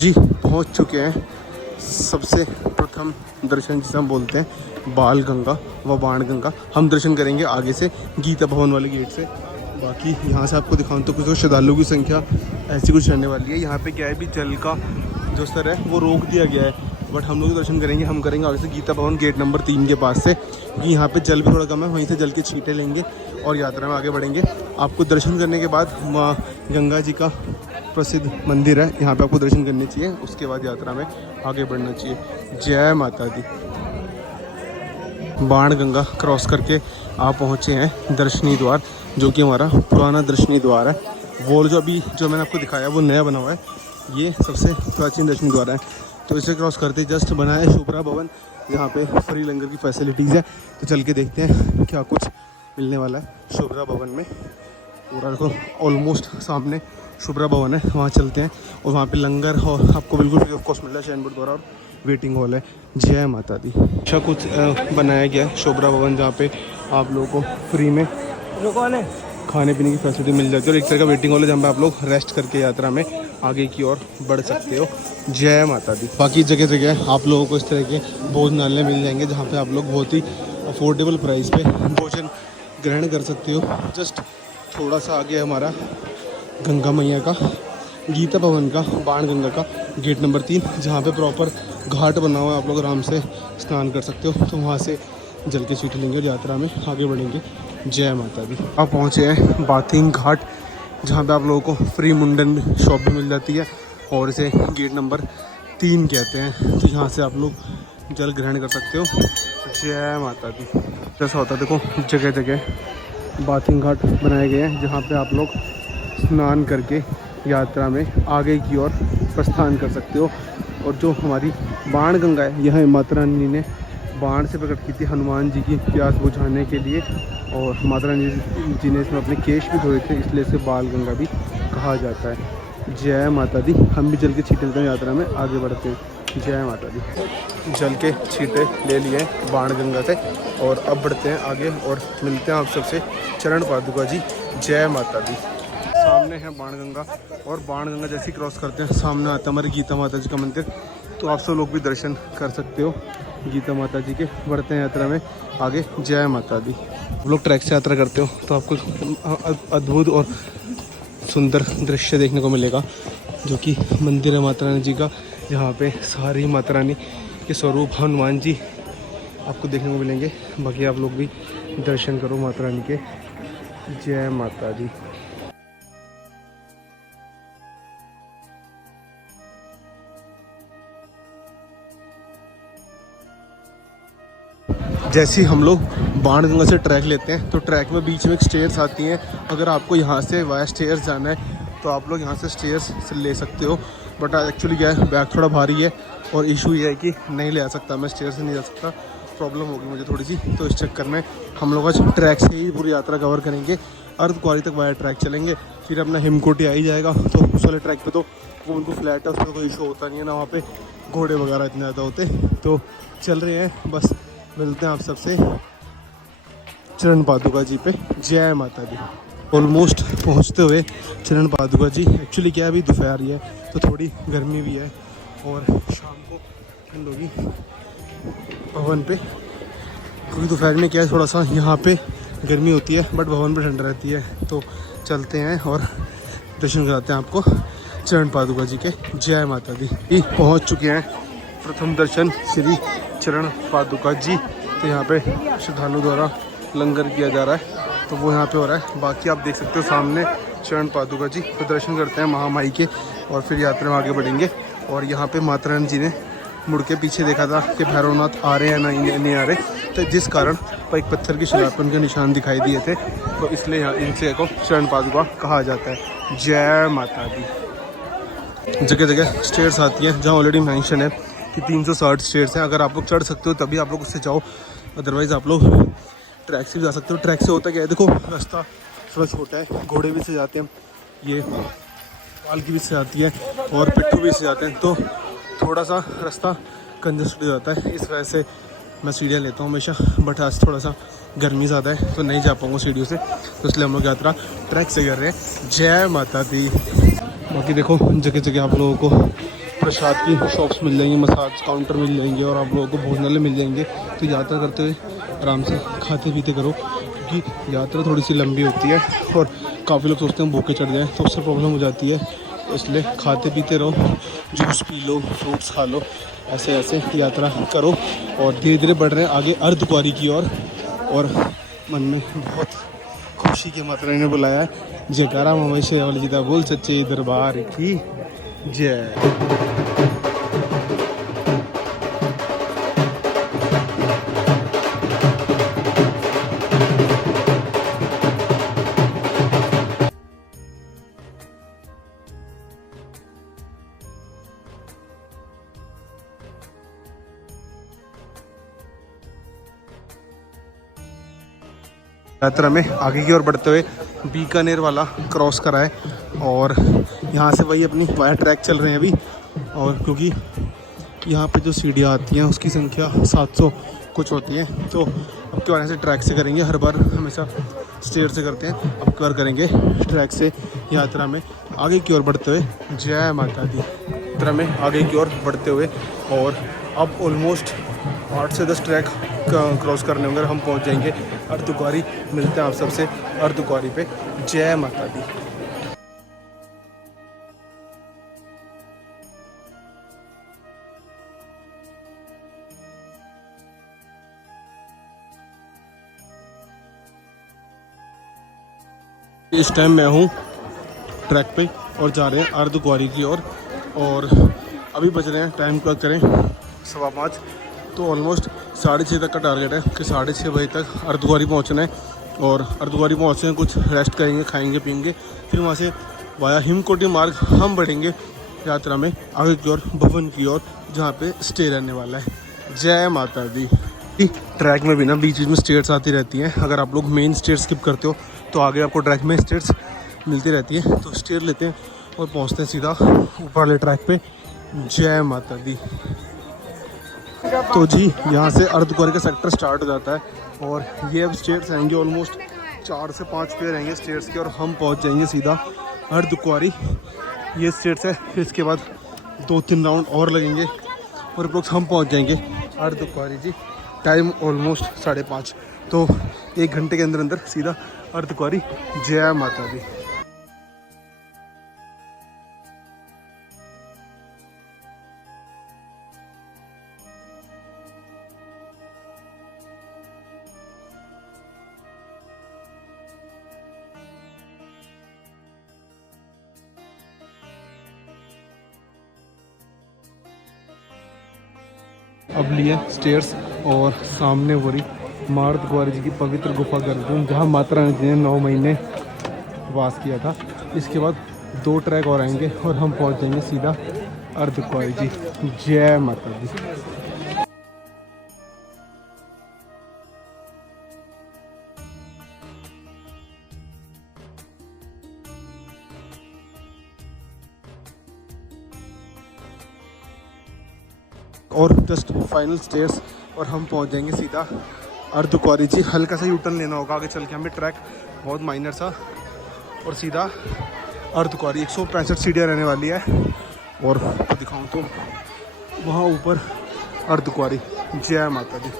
जी पहुंच चुके हैं सबसे प्रथम दर्शन जिसे हम बोलते हैं बाल गंगा व बाण गंगा। हम दर्शन करेंगे आगे से गीता भवन वाले गेट से। बाकी यहाँ से आपको दिखाऊं तो कुछ तो श्रद्धालुओं की संख्या ऐसी कुछ रहने वाली है। यहाँ पे क्या है, भी जल का जो स्तर है वो रोक दिया गया है, बट हम लोग दर्शन करेंगे, हम करेंगे आगे से गीता भवन गेट नंबर 3 के पास से, क्योंकि यहाँ पे जल भी थोड़ा कम है। वहीं से जल के छींटे लेंगे और यात्रा में आगे बढ़ेंगे। आपको दर्शन करने के बाद माँ गंगा जी का प्रसिद्ध मंदिर है, यहाँ पे आपको दर्शन करने चाहिए, उसके बाद यात्रा में आगे बढ़ना चाहिए। जय माता दी। बाण गंगा क्रॉस करके आप पहुँचे हैं दर्शनी द्वार, जो कि हमारा पुराना दर्शनी द्वार है। वो जो मैंने आपको दिखाया वो नया बना हुआ है, ये सबसे प्राचीन दर्शनी द्वार है। तो इसे क्रॉस करते जस्ट बना है शुभ्रा भवन, जहाँ पे फ्री लंगर की फैसिलिटीज़ है। तो चल के देखते हैं क्या कुछ मिलने वाला है शुभ्रा भवन में। पूरा देखो ऑलमोस्ट सामने शुभ्रा भवन है, वहाँ चलते हैं और वहाँ पे लंगर और आपको बिल्कुल फ्री ऑफ कॉस्ट मिल रहा है शाइन बोर्ड द्वारा, और वेटिंग हॉल है। जय माता दी। अच्छा कुछ बनाया गया है शुभ्रा भवन, जहाँ पे आप लोगों को फ्री में खाने पीने की फैसिलिटी मिल जाती है और एक तरह का वेटिंग हॉल है जहाँ पे आप लोग रेस्ट करके यात्रा में आगे की ओर बढ़ सकते हो। जय माता दी। बाकी जगह जगह आप लोगों को इस तरह के भोजनालय मिल जाएंगे जहाँ पे आप लोग बहुत ही अफोर्डेबल प्राइस पे भोजन ग्रहण कर सकते हो। जस्ट थोड़ा सा आगे हमारा गंगा मैया का गीता भवन का बाण गंगा का गेट नंबर 3 जहाँ पे प्रॉपर घाट बना हुआ है, आप लोग आराम से स्नान कर सकते हो। तो वहाँ से जल के छींट लेंगे और यात्रा में आगे बढ़ेंगे। जय माता दी। आप पहुँचे हैं बाथिंग घाट जहाँ पे आप लोगों को फ्री मुंडन शॉप भी मिल जाती है और इसे गेट नंबर 3 कहते हैं। तो यहाँ से आप लोग जल ग्रहण कर सकते हो। जय माता दी। जैसा होता है देखो जगह जगह बाथिंग घाट बनाए गए हैं जहाँ पे आप लोग स्नान करके यात्रा में आगे की ओर प्रस्थान कर सकते हो। और जो हमारी बाण गंगा है यह माता रानी ने बाण से प्रकट की थी हनुमान जी की प्यास बुझाने के लिए और माता रानी जी ने इसमें अपने केश भी धोए थे, इसलिए इसे बाल गंगा भी कहा जाता है। जय माता दी। हम भी जल के छींटे लेते हैं, यात्रा में आगे बढ़ते हैं। जय माता दी। जल के छींटे ले लिए बाण गंगा से और अब बढ़ते हैं आगे और मिलते हैं आप सबसे चरण पादुका जी। जय माता दी। सामने है बाण गंगा और बाण गंगा जैसे ही क्रॉस करते हैं सामने आता है हमारी गीता माता जी का मंदिर। तो आप सब लोग भी दर्शन कर सकते हो गीता माता जी के। बढ़ते हैं यात्रा में आगे। जय माता दी। आप लोग ट्रैक से यात्रा करते हो तो आपको अद्भुत और सुंदर दृश्य देखने को मिलेगा जो कि मंदिर है माता रानी जी का, जहाँ पे सारी माता रानी के स्वरूप हनुमान जी आपको देखने को मिलेंगे। बाकी आप लोग भी दर्शन करो माता रानी के। जय माता दी। जैसे ही हम लोग बाण गंगा से ट्रैक लेते हैं तो ट्रैक में बीच में एक स्टेयर्स आती हैं। अगर आपको यहाँ से वाया स्टेयर्स जाना है तो आप लोग यहाँ से स्टेयर्स से ले सकते हो। बट एक्चुअली क्या है बैग थोड़ा भारी है और इशू ये है कि नहीं ले आ सकता, मैं स्टेयर से नहीं जा सकता, प्रॉब्लम होगी मुझे थोड़ी सी। तो इस चक्कर में हम लोग आज ट्रैक से ही पूरी यात्रा कवर करेंगे। अर्धकुंवारी तक वाया ट्रैक चलेंगे, फिर अपना हिमकोटी आ ही जाएगा। तो उस वाले ट्रैक पे तो वो उनको फ्लैट है, उसमें कोई इशू होता नहीं है ना, वहाँ पे घोड़े वगैरह इतने ज़्यादा होते। तो चल रहे हैं, बस मिलते हैं आप सबसे चरण पादुका जी पे। जय माता दी। ऑलमोस्ट पहुँचते हुए चरण पादुका जी। एक्चुअली क्या है अभी दोपहर ही है तो थोड़ी गर्मी भी है और शाम को ठंड होगी भवन पे, क्योंकि दोपहर में क्या है थोड़ा सा यहाँ पे गर्मी होती है बट भवन पे ठंड रहती है। तो चलते हैं और दर्शन कराते हैं आपको चरण पादुका जी के। जय माता दी। पहुँच चुके हैं प्रथम दर्शन श्री चरण पादुका जी। तो यहाँ पे श्रद्धालु द्वारा लंगर किया जा रहा है तो वो यहाँ पे हो रहा है। बाकी आप देख सकते हो सामने चरण पादुका जी। तो दर्शन करते हैं महामाई के और फिर यात्रा में आगे बढ़ेंगे। और यहाँ पे माता रानी जी ने मुड़ के पीछे देखा था कि भैरवनाथ आ रहे हैं नहीं आ रहे, तो जिस कारण एक पत्थर की शिला पर उनके निशान दिखाई दिए थे, तो इसलिए यहाँ इनसे को चरण पादुका कहा जाता है। जय माता दी। जगह जगह स्टेयर्स आती हैं जहाँ ऑलरेडी मेंशन है कि 360 स्टेयर्स हैं। अगर आप लोग चढ़ सकते हो तभी आप लोग उससे जाओ, अदरवाइज़ आप लोग ट्रैक से भी जा सकते हो। ट्रैक से होता क्या है देखो, रास्ता थोड़ा छोटा है, घोड़े भी से जाते हैं, ये पालकी भी से जाती है और पिट्ठू भी से जाते हैं, तो थोड़ा सा रास्ता कंजस्टेड हो जाता है। इस वजह से मैं सीढ़ियाँ लेता हूँ हमेशा, बट आज थोड़ा सा गर्मी ज़्यादा है तो नहीं जा पाऊँगा सीढ़ियों से, तो इसलिए हम लोग यात्रा ट्रैक से कर रहे हैं। जय माता दी। बाकी देखो जगह जगह आप लोगों को प्रसाद की शॉप्स मिल जाएंगी, मसाज काउंटर मिल जाएंगे और आप लोगों को भोजनालय मिल जाएंगे। तो यात्रा करते हुए आराम से खाते पीते करो, क्योंकि यात्रा थोड़ी सी लंबी होती है और काफ़ी लोग सोचते हैं भूखे चढ़ जाएँ तो उससे प्रॉब्लम हो जाती है। तो इसलिए खाते पीते रहो, जूस पी लो, फ्रूट्स खा लो, ऐसे ऐसे यात्रा करो। और धीरे धीरे बढ़ रहे हैं आगे अर्धकुंवारी की ओर और मन में बहुत खुशी की माता रानी ने बुलाया है। जयकारा मवेशी वाली जीता बोल सच्चे दरबार की जय। यात्रा में आगे की ओर बढ़ते हुए बीकानेर वाला क्रॉस करा है और यहाँ से वही अपनी वाया ट्रैक चल रहे हैं अभी। और क्योंकि यहाँ पे जो सीढ़ियाँ आती हैं उसकी संख्या 700 कुछ होती है। तो अब की बार ऐसे ट्रैक से करेंगे, हर बार हमेशा स्टेयर से करते हैं, अब की बार करेंगे ट्रैक से यात्रा में आगे की ओर बढ़ते हुए। जय माता दी। यात्रा में आगे की ओर बढ़ते हुए और अब ऑलमोस्ट 8 से 10 ट्रैक क्रॉस करने होंगे, हम पहुंच जाएंगे अर्धकुंवारी। मिलते हैं आप सबसे अर्धकुंवारी पे। जय माता दी। इस टाइम मैं हूँ ट्रैक पे और जा रहे हैं अर्धकुंवारी की ओर। और अभी बज रहे हैं, टाइम का करें 5:15। तो ऑलमोस्ट 6:30 तक का टारगेट है कि 6:30 बजे तक अर्धकुंवारी पहुँचना है। और अर्धकुंवारी पहुँचते हैं, कुछ रेस्ट करेंगे, खाएंगे पियेंगे, फिर वहाँ से वाया हिमकोटी मार्ग हम बढ़ेंगे यात्रा में आगे की ओर, भवन की ओर, जहाँ पे स्टे रहने वाला है। जय माता दी। ट्रैक में भी ना बीच बीच में स्टेयर्स आती रहती हैं। अगर आप लोग मेन स्टेयर स्किप करते हो तो आगे आपको ट्रैक में स्टेयर्स मिलती रहती है। तो स्टेयर लेते हैं और पहुंचते हैं सीधा ऊपर वाले ट्रैक पे। जय माता दी। तो जी यहाँ से अर्धकुंवारी का सेक्टर स्टार्ट हो जाता है और ये अब स्टेयर्स आएंगे, ऑलमोस्ट 4 से 5 पेयर आएंगे स्टेयर्स के और हम पहुँच जाएंगे सीधा अर्धकुंवारी। ये स्टेयर्स है, फिर इसके बाद 2-3 राउंड और लगेंगे और अप्रोक्स हम पहुँच जाएंगे अर्धकुंवारी जी। टाइम ऑलमोस्ट 5:30, तो 1 घंटे के अंदर अंदर सीधा अर्धकुंवारी। जय माता दी। अब लिए स्टेयर्स और सामने वो रही माँ अर्धकुंवारी जी की पवित्र गुफा गर्भगृह, जहाँ माता रानी जी ने 9 महीने वास किया था। इसके बाद 2 ट्रैक और आएंगे और हम पहुँच जाएंगे सीधा अर्धकुंवारी जी। जय माता दी। और जस्ट फाइनल स्टेयर्स और हम पहुंच जाएंगे सीधा अर्धकुंवारी जी। हल्का सा यूटर्न लेना होगा आगे चल के, हमें ट्रैक बहुत माइनर सा, और सीधा अर्धकुंवारी। 165 सीढ़ियाँ रहने वाली है और दिखाऊं तो वहाँ ऊपर अर्धकुंवारी। जय माता दी।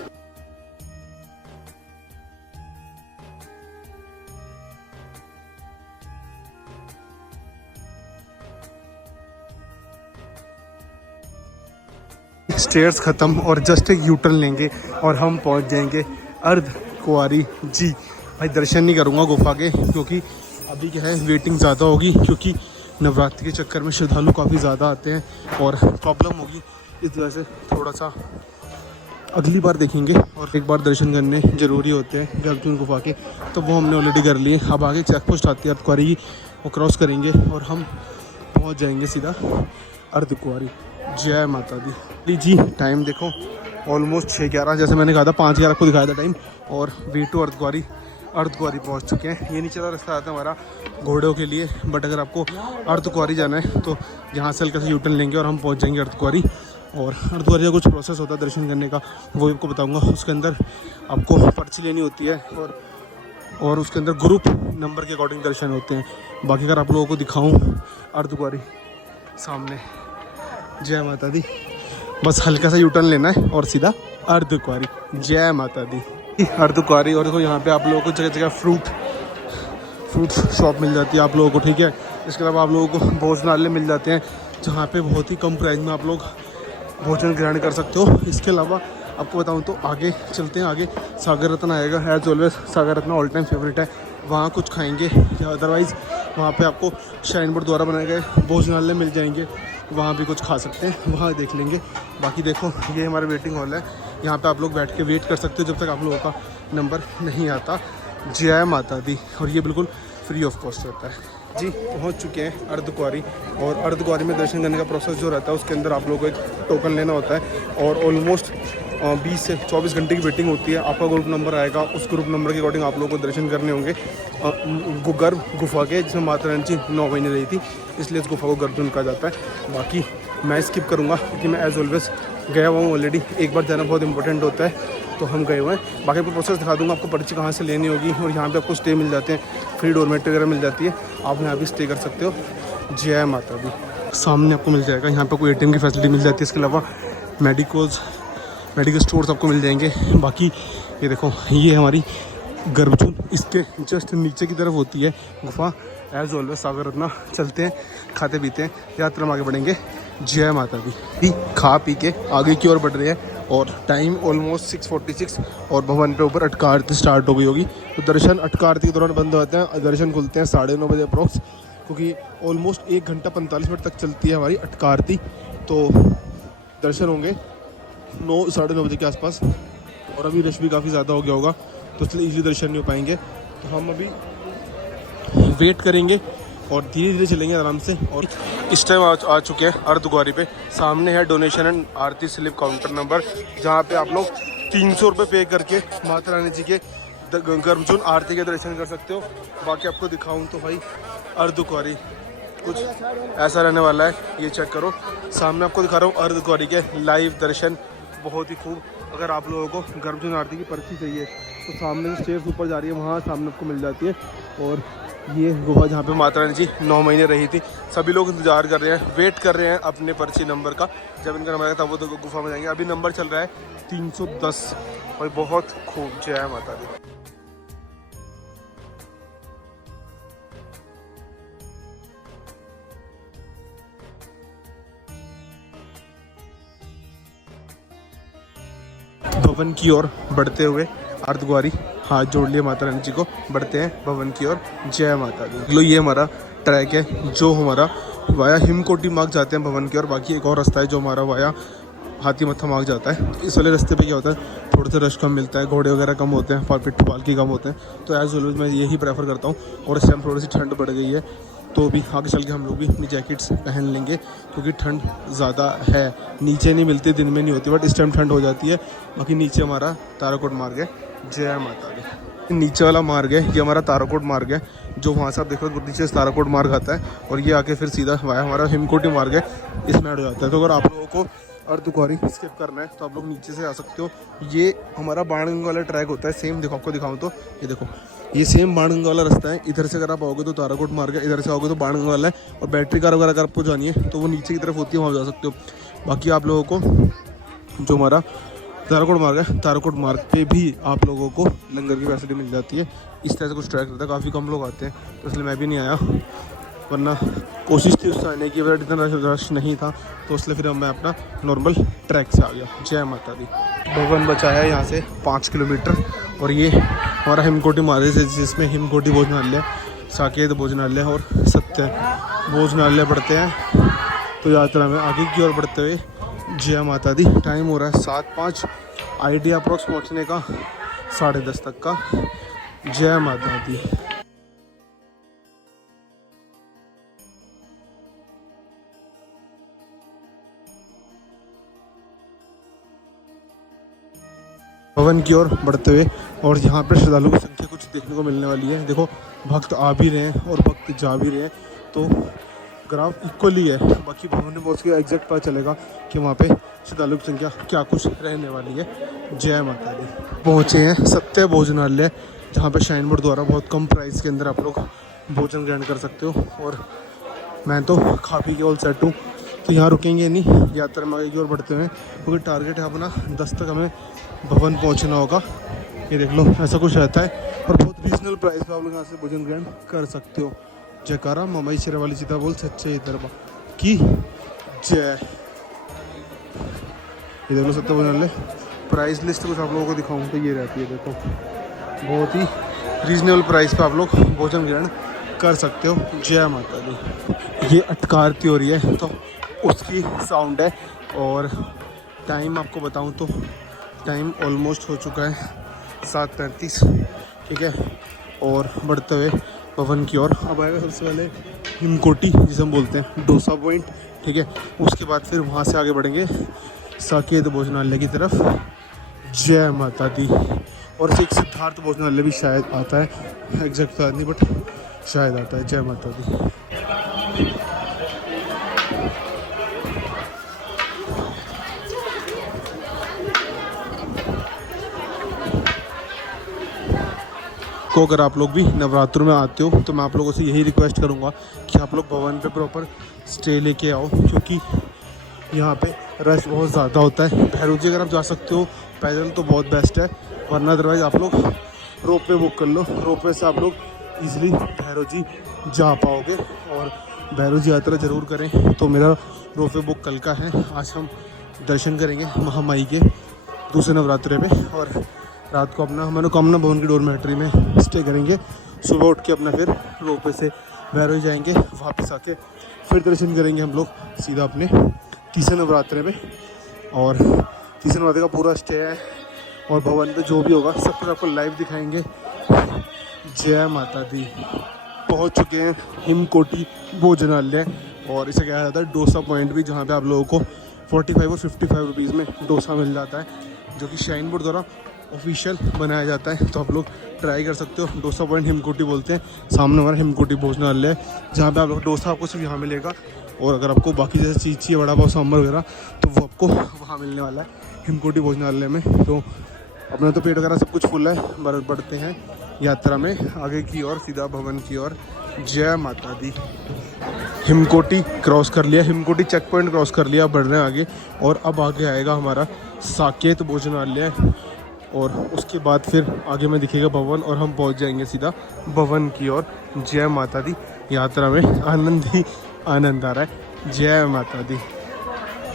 स्टेयर्स ख़त्म और जस्ट एक यूटर्न लेंगे और हम पहुंच जाएंगे अर्धकुंवारी जी। भाई दर्शन नहीं करूंगा गुफा के, क्योंकि अभी क्या है वेटिंग ज़्यादा होगी, क्योंकि नवरात्रि के चक्कर में श्रद्धालु काफ़ी ज़्यादा आते हैं और प्रॉब्लम होगी। इस वजह से थोड़ा सा अगली बार देखेंगे। और एक बार दर्शन करने ज़रूरी होते हैं गर्भजून गुफा के, तो वो हमने ऑलरेडी कर लिए। अब आगे चेक पोस्ट आती है अर्धकुंवारी की, वो क्रॉस करेंगे और हम पहुँच जाएंगे सीधा अर्धकुंवारी। जय माता दी जी। टाइम देखो ऑलमोस्ट 6:11, जैसे मैंने कहा था 5:11 को दिखाया था टाइम, और वे टू अर्धकुंवारी पहुंच चुके हैं। ये नीचे वाला रास्ता आता है हमारा घोड़ों के लिए, बट अगर आपको अर्धकुंवारी जाना है तो यहाँ से हल्का से यूटर्न लेंगे और हम पहुँच जाएंगे अर्धकुंवारी। और अर्धकुंवारी का कुछ प्रोसेस होता है दर्शन करने का, वो आपको बताऊँगा। उसके अंदर आपको पर्ची लेनी होती है और उसके अंदर ग्रुप नंबर के अकॉर्डिंग दर्शन होते हैं। बाकी अगर आप लोगों को दिखाऊँ अर्धकुंवारी सामने। जय माता दी। बस हल्का सा यूटर्न लेना है और सीधा अर्धकुंवारी। जय माता दी। अर्धकुंवारी। और देखो यहाँ पे आप लोगों को जगह जगह फ्रूट शॉप मिल जाती है आप लोगों को, ठीक है। इसके अलावा आप लोगों को भोजनालय मिल जाते हैं, जहाँ पे बहुत ही कम प्राइस में आप लोग भोजन ग्रहण कर सकते हो। इसके अलावा आपको बताऊँ तो आगे चलते हैं, आगे सागर रत्न आएगा। As always Sagar Ratna all time favourite है, वहाँ कुछ खाएंगे। या अदरवाइज़ वहाँ पे आपको शाइन बोर्ड द्वारा बनाए गए भोजनालय मिल जाएंगे, वहाँ भी कुछ खा सकते हैं, वहाँ देख लेंगे। बाकी देखो ये हमारा वेटिंग हॉल है, यहाँ पे आप लोग बैठ के वेट कर सकते हो जब तक आप लोगों का नंबर नहीं आता। जय माता दी। और ये बिल्कुल फ्री ऑफ कॉस्ट होता है जी। पहुँच चुके हैं अर्धकुंवारी। और अर्धकुंवारी में दर्शन करने का प्रोसेस जो रहता है उसके अंदर आप लोगों को एक टोकन लेना होता है और ऑलमोस्ट 20 से 24 घंटे की वेटिंग होती है। आपका ग्रुप नंबर आएगा, उस ग्रुप नंबर के अकॉर्डिंग आप लोगों को दर्शन करने होंगे गर्भ गुफा के, जिसमें माता रानी जी 9 महीने रही थी, इसलिए इस गुफा को गर्भजून कहा जाता है। बाकी मैं स्किप करूँगा क्योंकि मैं एज ऑलवेज गया हुआ हूँ ऑलरेडी, एक बार जाना बहुत इंपॉर्टेंट होता है, तो हम गए हुए हैं। बाकी आपको प्रोसेस दिखा दूँगा, आपको पर्ची कहाँ से लेनी होगी, और यहाँ पे आपको स्टे मिल जाते हैं, फ्री डोरमेट वगैरह मिल जाती है, आप यहाँ भी स्टे कर सकते हो। जय माता दी। सामने आपको मिल जाएगा, यहाँ पे कोई ATM की फैसिलिटी मिल जाती है, इसके अलावा मेडिकल स्टोर्स आपको मिल जाएंगे। बाकी ये देखो, ये हमारी गर्भजून, इसके जस्ट नीचे की तरफ होती है गुफा। एज ऑलवेज सागर रत्ना चलते हैं, खाते पीते हैं, यात्रा में आगे बढ़ेंगे। जय माता दी। खा पी के आगे की ओर बढ़ रहे हैं और टाइम ऑलमोस्ट 6:46 और भवन पे ऊपर अटका आरती स्टार्ट हो गई होगी। तो दर्शन अटका आरती के दौरान बंद होते हैं, दर्शन खुलते हैं 9:30 बजे अप्रॉक्स, क्योंकि ऑलमोस्ट 1 घंटा 45 मिनट तक चलती है हमारी अटका आरती। तो दर्शन होंगे 9 साढ़े 9 बजे के आसपास, और अभी रश भी काफ़ी ज़्यादा हो गया होगा, तो इसलिए इजीली दर्शन नहीं हो पाएंगे। तो हम अभी वेट करेंगे और धीरे धीरे चलेंगे आराम से। और इस टाइम आ चुके हैं अर्धकुंवारी पे। सामने है donation and Aarti slip counter number, जहाँ पे आप लोग 300 रुपये पे करके माता रानी जी के गर्भजून आरती के दर्शन कर सकते हो। बाकी आपको दिखाऊं तो भाई अर्धकुंवारी कुछ ऐसा रहने वाला है, ये चेक करो। सामने आपको दिखा रहा हूँ अर्धकुंवारी के लाइव दर्शन, बहुत ही खूब। अगर आप लोगों को गर्भजून आरती की पर्ची चाहिए तो सामने से स्टेयर्स ऊपर जा रही है, वहाँ सामने आपको मिल जाती है। और ये गुफा जहाँ पे माता रानी जी 9 महीने रही थी, सभी लोग इंतजार कर रहे हैं, वेट कर रहे हैं अपने पर्ची नंबर का। जब इनका नंबर आएगा तब वो तो गुफा में जाएंगे। अभी नंबर चल रहा है 310 और बहुत खूब। जय माता दी। भवन की ओर बढ़ते हुए अर्धकुंवारी हाथ जोड़ लिए माता रानी जी को, बढ़ते हैं भवन की ओर। जय माता दी। लो, ये हमारा ट्रैक है जो हमारा वाया हिमकोटी मार्ग जाते हैं भवन की ओर। बाकी एक और रास्ता है जो हमारा वाया हाथी मत्था मार्ग जाता है। तो इस वाले रास्ते पे क्या होता है, थोड़ा सा रश कम मिलता है, घोड़े वगैरह कम होते हैं, पिट्ठू पालकी कम होते हैं। तो एज ऑलवेज मैं यही प्रेफर करता हूँ। और इस टाइम थोड़ी सी ठंड बढ़ गई है, तो भी आगे चल के हम लोग भी अपनी जैकेट्स पहन लेंगे, क्योंकि ठंड ज़्यादा है। नीचे नहीं मिलती, दिन में नहीं होती, बट इस टाइम ठंड हो जाती है। बाकी नीचे हमारा ताराकोट मार्ग है। जय माता दी। नीचे वाला मार्ग है, ये हमारा ताराकोट मार्ग है, जो वहाँ से आप देखो नीचे से ताराकोट मार्ग आता है, और ये आके फिर सीधा वाया हमारा हिमकोटी मार्ग है, इसमें ऐड हो जाता है। तो अगर आप लोगों को अर्धकुंवारी स्किप करना है तो आप लोग नीचे से आ सकते हो। ये हमारा बाणगंगा वाला ट्रैक होता है, सेम। देखो आपको दिखाऊं तो ये देखो, ये सेम बाणगंगा वाला रास्ता है। इधर से अगर आप आओगे तो ताराकोट मार्ग है, इधर से आओगे तो बाणगंगा वाला है। और बैटरी कार वगैरह अगर आपको जानी है तो वो नीचे की तरफ होती है, वहाँ जा सकते हो। बाकी आप लोगों को जो हमारा ताराकोट मार्ग है, ताराकोट मार्ग पे भी आप लोगों को लंगर की फैसिलिटी मिल जाती है। इस तरह से कुछ ट्रैक रहता है, काफ़ी कम लोग आते हैं, तो इसलिए मैं भी नहीं आया, वरना कोशिश थी उससे आने की, बट इतना रश नहीं था, तो इसलिए फिर मैं अपना नॉर्मल ट्रैक से आ गया। जय माता दी। भवन बचाया यहाँ से 5 किलोमीटर, और ये हमारा हिमकोटी मार्ग है, जिसमें हिमकोटी भोजनालय, साकेत भोजनालय और सत्य भोजनालय पढ़ते हैं। तो यात्रा में आगे की ओर बढ़ते हुए जय माता दी। टाइम हो रहा है 7:05, आइडिया अप्रॉक्स पहुँचने का 10:30 तक का। जय माता दी। भवन की ओर बढ़ते हुए, और यहाँ पर श्रद्धालुओं की संख्या कुछ देखने को मिलने वाली है। देखो, भक्त आ भी रहे हैं और भक्त जा भी रहे हैं, तो ग्राफ इक्वली है। बाकी भवन में पहुँच के एग्जैक्ट पता चलेगा कि वहाँ पे श्रद्धालुओं की संख्या क्या कुछ रहने वाली है। जय माता दी। पहुँचे हैं सत्य भोजनालय, जहाँ पे शाइन बोर्ड द्वारा बहुत कम प्राइस के अंदर आप लोग भोजन ग्रहण कर सकते हो। और मैं तो खा पी के ऑल सेट हूँ, तो यहाँ रुकेंगे नहीं, यात्रा में आगे की ओर बढ़ते हुए, क्योंकि टारगेट है अपना 10 तक हमें भवन पहुँचना होगा। ये देख लो, ऐसा कुछ रहता है, और बहुत रीजनल प्राइस पे आप लोग यहाँ से भोजन ग्रहण कर सकते हो। जयकारा ममई शेरावाली सीता बोल सच्चे दरबार की जय। ये देख लो सत्य भोजनालय। प्राइस लिस्ट कुछ आप लोगों को दिखाऊं तो ये रहती है, देखो बहुत ही रीजनेबल प्राइस पे आप लोग भोजन ग्रहण कर सकते हो। जय माता दी। ये अटका आरती हो रही है, तो उसकी साउंड है। और टाइम आपको बताऊं तो टाइम ऑलमोस्ट हो चुका है 7:35, ठीक है। और बढ़ते हुए भवन की ओर अब आएगा सबसे पहले हिमकोटी, जिसे हम बोलते हैं डोसा पॉइंट, ठीक है। उसके बाद फिर वहाँ से आगे बढ़ेंगे साकेत भोजनालय की तरफ। जय माता दी। और एक सिद्धार्थ भोजनालय भी शायद आता है, एग्जैक्ट तो नहीं, बट शायद आता है। जय माता दी। को अगर आप लोग भी नवरात्रों में आते हो तो मैं आप लोगों से यही रिक्वेस्ट करूँगा कि आप लोग भवन पे प्रॉपर स्टे लेके आओ, क्योंकि यहाँ पे रश बहुत ज़्यादा होता है। भैरव जी अगर आप जा सकते हो पैदल तो बहुत बेस्ट है, वरना अदरवाइज़ आप लोग रोपवे बुक कर लो। रोपवे से आप लोग ईज़िली भैरव जी जा पाओगे और भैरव जी यात्रा ज़रूर करें। तो मेरा रोपवे बुक कल का है। आज हम दर्शन करेंगे महामाई के दूसरे नवरात्रे पे और रात को अपना मनोकामना भवन की डोरमेट्री में स्टे करेंगे। सुबह उठ के अपना फिर रोपवे से भैरव जाएंगे, वापस आके फिर दर्शन करेंगे हम लोग सीधा अपने तीसरे नवरात्रे में। और तीसरे नवरात्रे का पूरा स्टे है और भवन पे जो भी होगा सब कुछ आपको लाइव दिखाएंगे। जय माता दी। पहुंच चुके हैं हिमकोटी भोजनालय और इसे कहा जाता है डोसा पॉइंट भी, जहाँ पे आप लोगों को 45 और 55 रुपीज़ में डोसा मिल जाता है, जो कि शाइन बोर्ड द्वारा ऑफिशियल बनाया जाता है। तो आप लोग ट्राई कर सकते हो। डोसा पॉइंट हिमकोटी बोलते हैं। सामने हमारा हिमकोटी भोजनालय है, जहाँ पे आप लोग डोसा आपको सिर्फ यहाँ मिलेगा। और अगर आपको बाकी जैसे चीज़ चाहिए, वड़ा पाव सांभर वगैरह, तो वो आपको वहाँ मिलने वाला है हिमकोटी भोजनालय में। तो अपना तो पेट वगैरह सब कुछ फुल है, बढ़ते हैं यात्रा में आगे की ओर, सीधा भवन की ओर। जय माता दी। हिमकोटी क्रॉस कर लिया, हिमकोटी चेक पॉइंट क्रॉस कर लिया, बढ़ रहे हैं आगे। और अब आगे आएगा हमारा साकेत भोजनालय और उसके बाद फिर आगे में दिखेगा भवन और हम पहुंच जाएंगे सीधा भवन की ओर। जय माता दी। यात्रा में आनंद ही आनंद आ रहा है। जय माता दी।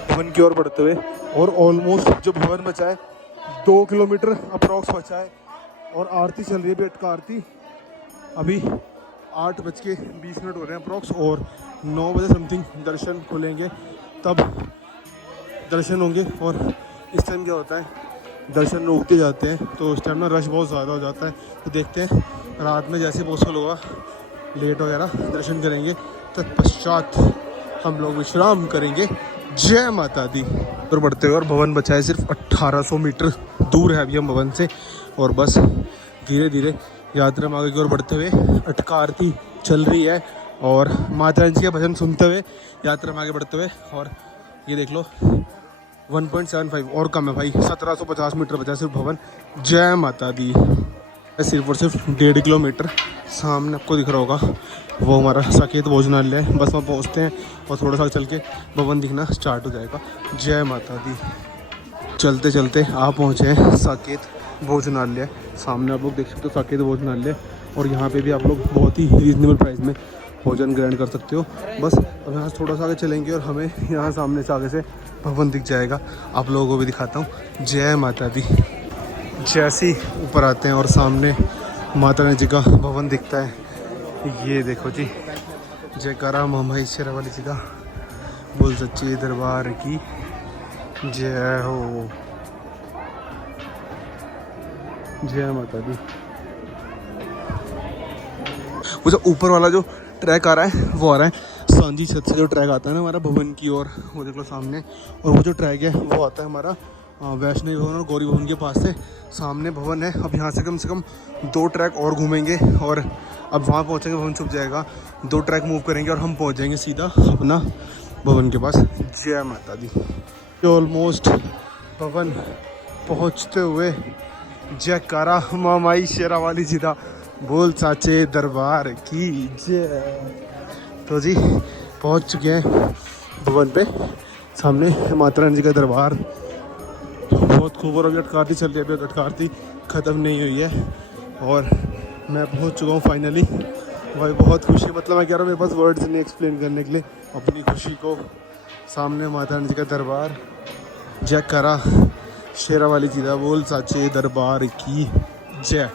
भवन की ओर बढ़ते हुए और ऑलमोस्ट जो भवन बचा है 2 किलोमीटर अप्रॉक्स बचा है और आरती चल रही है बेट का आरती। अभी 8:20 हो रहे हैं अप्रॉक्स और 9 बजे समथिंग दर्शन खुलेंगे, तब दर्शन होंगे। और इस टाइम क्या होता है, दर्शन रोकते जाते हैं तो उस टाइम ना रश बहुत ज़्यादा हो जाता है। तो देखते हैं रात में जैसे पॉसिबल होगा लेट वगैरह दर्शन करेंगे, तत्पश्चात हम लोग विश्राम करेंगे। जय माता दी। और बढ़ते हुए और भवन बचा है सिर्फ 1800 मीटर दूर है अभी हम भवन से। और बस धीरे धीरे यात्रा में आगे की ओर बढ़ते हुए अटका आरती चल रही है और माता रानी जी के भजन सुनते हुए यात्रा में आगे बढ़ते हुए। और ये देख लो 1.75 और कम है भाई, 1750 मीटर बचा सिर्फ भवन। जय माता दी। सिर्फ और सिर्फ 1.5 किलोमीटर सामने आपको दिख रहा होगा वो हमारा साकेत भोजनालय है। बस वहाँ पहुँचते हैं और थोड़ा सा चल के भवन दिखना स्टार्ट हो जाएगा। जय माता दी। चलते चलते आप पहुँचे हैं साकेत भोजनालय। सामने आप लोग देख सकते हो साकेत भोजनालय और यहाँ पे भी आप लोग बहुत ही रीजनेबल प्राइस में भोजन ग्रहण कर सकते हो। बस अब यहाँ से थोड़ा सा आगे चलेंगे और हमें यहाँ सामने से आगे से भवन दिख जाएगा। आप लोगों को भी दिखाता हूँ। जय माता दी। जैसे ही ऊपर आते हैं और सामने माता रानी जी का भवन दिखता है, ये देखो जी। जयकारा महामाई शेरावाली जी का, बोल सच्चे दरबार की जय हो। जय माता दी। वो जो ऊपर वाला जो ट्रैक आ रहा है वो आ रहा है सांझी छत से, जो ट्रैक आता है ना हमारा भवन की ओर, वो देख लो सामने। और वो जो ट्रैक है वो आता है हमारा वैष्णवी भवन और गौरी भवन के पास से। सामने भवन है। अब यहाँ से कम 2 ट्रैक और घूमेंगे और अब वहाँ पहुँचेंगे, भवन छुप जाएगा। 2 ट्रैक मूव करेंगे और हम पहुँच जाएंगे सीधा अपना भवन के पास। जय माता दी। ऑलमोस्ट भवन पहुँचते हुए जयकारा महामाई शेरावाली जी दा, बोल साचे दरबार की जय। तो जी पहुँच चुके हैं भवन पे। सामने माता रानी जी का दरबार बहुत खूब। और अभी अटका आरती चल रही है, अभी अटका आरती ख़त्म नहीं हुई है और मैं पहुंच चुका हूं फाइनली। भाई बहुत खुशी, मतलब मैं कह रहा हूँ मेरे पास वर्ड्स नहीं एक्सप्लेन करने के लिए अपनी खुशी को। सामने माता रानी जी का दरबार। जयकारा शेरावाली जी दा, बोल साचे दरबार की जय।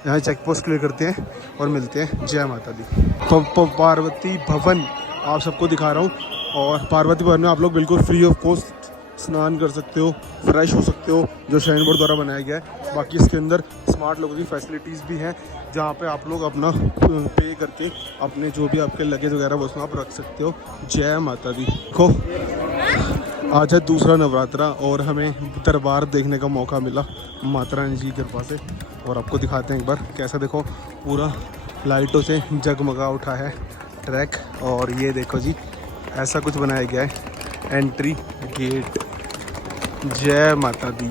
यहाँ चेक पोस्ट क्लियर करते हैं और मिलते हैं। जय माता दी। पार्वती भवन आप सबको दिखा रहा हूँ और पार्वती भवन में आप लोग बिल्कुल फ्री ऑफ कॉस्ट स्नान कर सकते हो, फ्रेश हो सकते हो, जो शाइन बोर्ड द्वारा बनाया गया है। बाकी इसके अंदर स्मार्ट लोगों की फैसिलिटीज़ भी हैं, जहाँ पे आप लोग अपना पे करके अपने जो भी आपके लगेज वगैरह वो उसमें आप रख सकते हो। जय माता दी। देखो आज है दूसरा नवरात्रा और हमें दरबार देखने का मौका मिला माता रानी जी की कृपा से। और आपको दिखाते हैं एक बार कैसा, देखो पूरा लाइटों से जगमगा उठा है ट्रैक। और ये देखो जी ऐसा कुछ बनाया गया है एंट्री गेट। जय माता दी।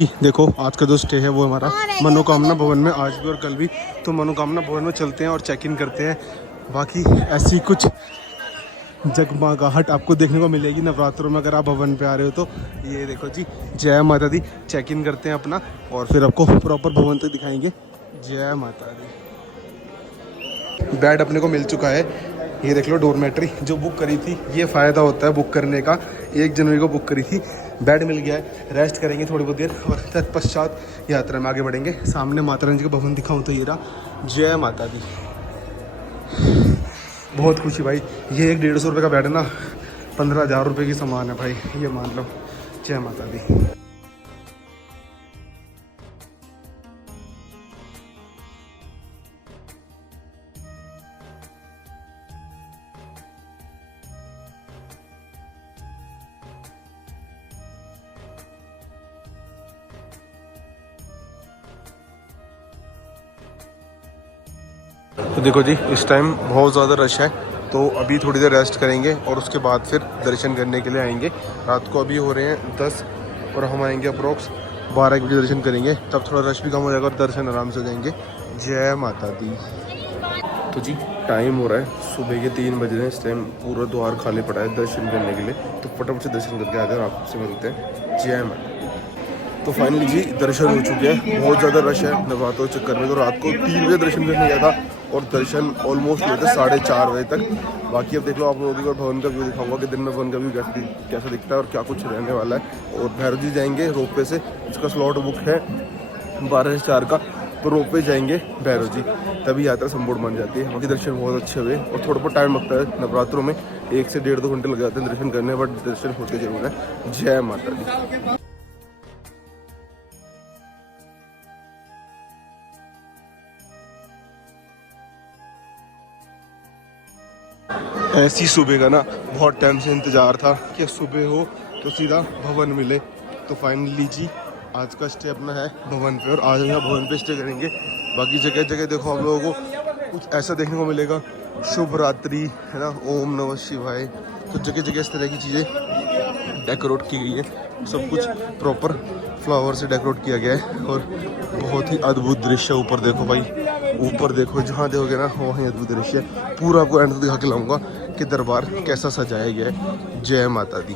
देखो आज का जो स्टे है वो हमारा मनोकामना भवन में, आज भी और कल भी। तो मनोकामना भवन में चलते हैं और चेक इन करते हैं। बाकी ऐसी कुछ जगमगाहट आपको देखने को मिलेगी नवरात्रों में अगर आप भवन पे आ रहे हो तो। ये देखो जी, जय माता दी। चेक इन करते हैं अपना और फिर आपको प्रॉपर भवन तक दिखाएंगे। जय माता दी। बेड अपने को मिल चुका है। ये देख लो, डोरमेट्री जो बुक करी थी, ये फ़ायदा होता है बुक करने का। 1 जनवरी को बुक करी थी, बेड मिल गया है। रेस्ट करेंगे थोड़ी बहुत देर और तत्पश्चात यात्रा में आगे बढ़ेंगे। सामने माता रानी जी का भवन दिखाऊं तो ये रहा। जय माता दी। बहुत खुशी भाई। ये एक 150 रुपये का बेड है ना, 15,000 रुपये की सामान है भाई, ये मान लो। जय माता दी। तो देखो जी, इस टाइम बहुत ज़्यादा रश है, तो अभी थोड़ी देर रेस्ट करेंगे और उसके बाद फिर दर्शन करने के लिए आएंगे। रात को अभी हो रहे हैं 10 और हम आएंगे अप्रोक्स 12 बजे दर्शन करेंगे, तब थोड़ा रश भी कम हो जाएगा और दर्शन आराम से हो जाएंगे। जय माता दी। तो जी टाइम हो रहा है सुबह के 3 बज रहे हैं। इस टाइम पूरा द्वार खाली पड़ा है दर्शन करने के लिए, तो फटाफट से दर्शन करके आकर आपसे मिलते हैं। जय माता। तो फाइनली जी दर्शन हो चुके हैं। बहुत ज़्यादा रश है नवरात्रों के चक्कर में, तो रात को 3 बजे दर्शन करने गया था और दर्शन ऑलमोस्ट हुए थे 4:30 बजे तक। बाकी अब देख लो आप लोगों को भवन का व्यू दिखाऊंगा कि दिन में भवन का व्यू कैसा दिखता है और क्या कुछ रहने वाला है। और भैरव जी जाएंगे रोपवे से, इसका स्लॉट बुक है 12 से 4 का, तो रोपवे जाएंगे भैरव जी, तभी यात्रा संपूर्ण बन जाती है। बाकी दर्शन बहुत अच्छे हुए और थोड़ा बहुत टाइम लगता है नवरात्रों में, 1 से 1.5-2 घंटे लग जाते हैं दर्शन करने, बट दर्शन होते जरूर है। जय माता दी। ऐसी सुबह का ना बहुत टाइम से इंतज़ार था कि सुबह हो तो सीधा भवन मिले। तो फाइनली जी आज का स्टे अपना है भवन पे और आज हम यहाँ भवन पे स्टे करेंगे। बाकी जगह जगह देखो आप लोगों को कुछ ऐसा देखने को मिलेगा, शुभ रात्रि है ना, ओम नमः शिवाय। तो जगह जगह इस तरह की चीज़ें डेकोरेट की गई है, सब कुछ प्रॉपर फ्लावर से डेकोरेट किया गया है और बहुत ही अद्भुत दृश्य। ऊपर देखो भाई, ऊपर देखो, जहाँ देखोगे ना वहीं अद्भुत दृश्य है। पूरा आपको एंड दिखा के लाऊंगा कि दरबार कैसा सजाया गया है। जय माता दी।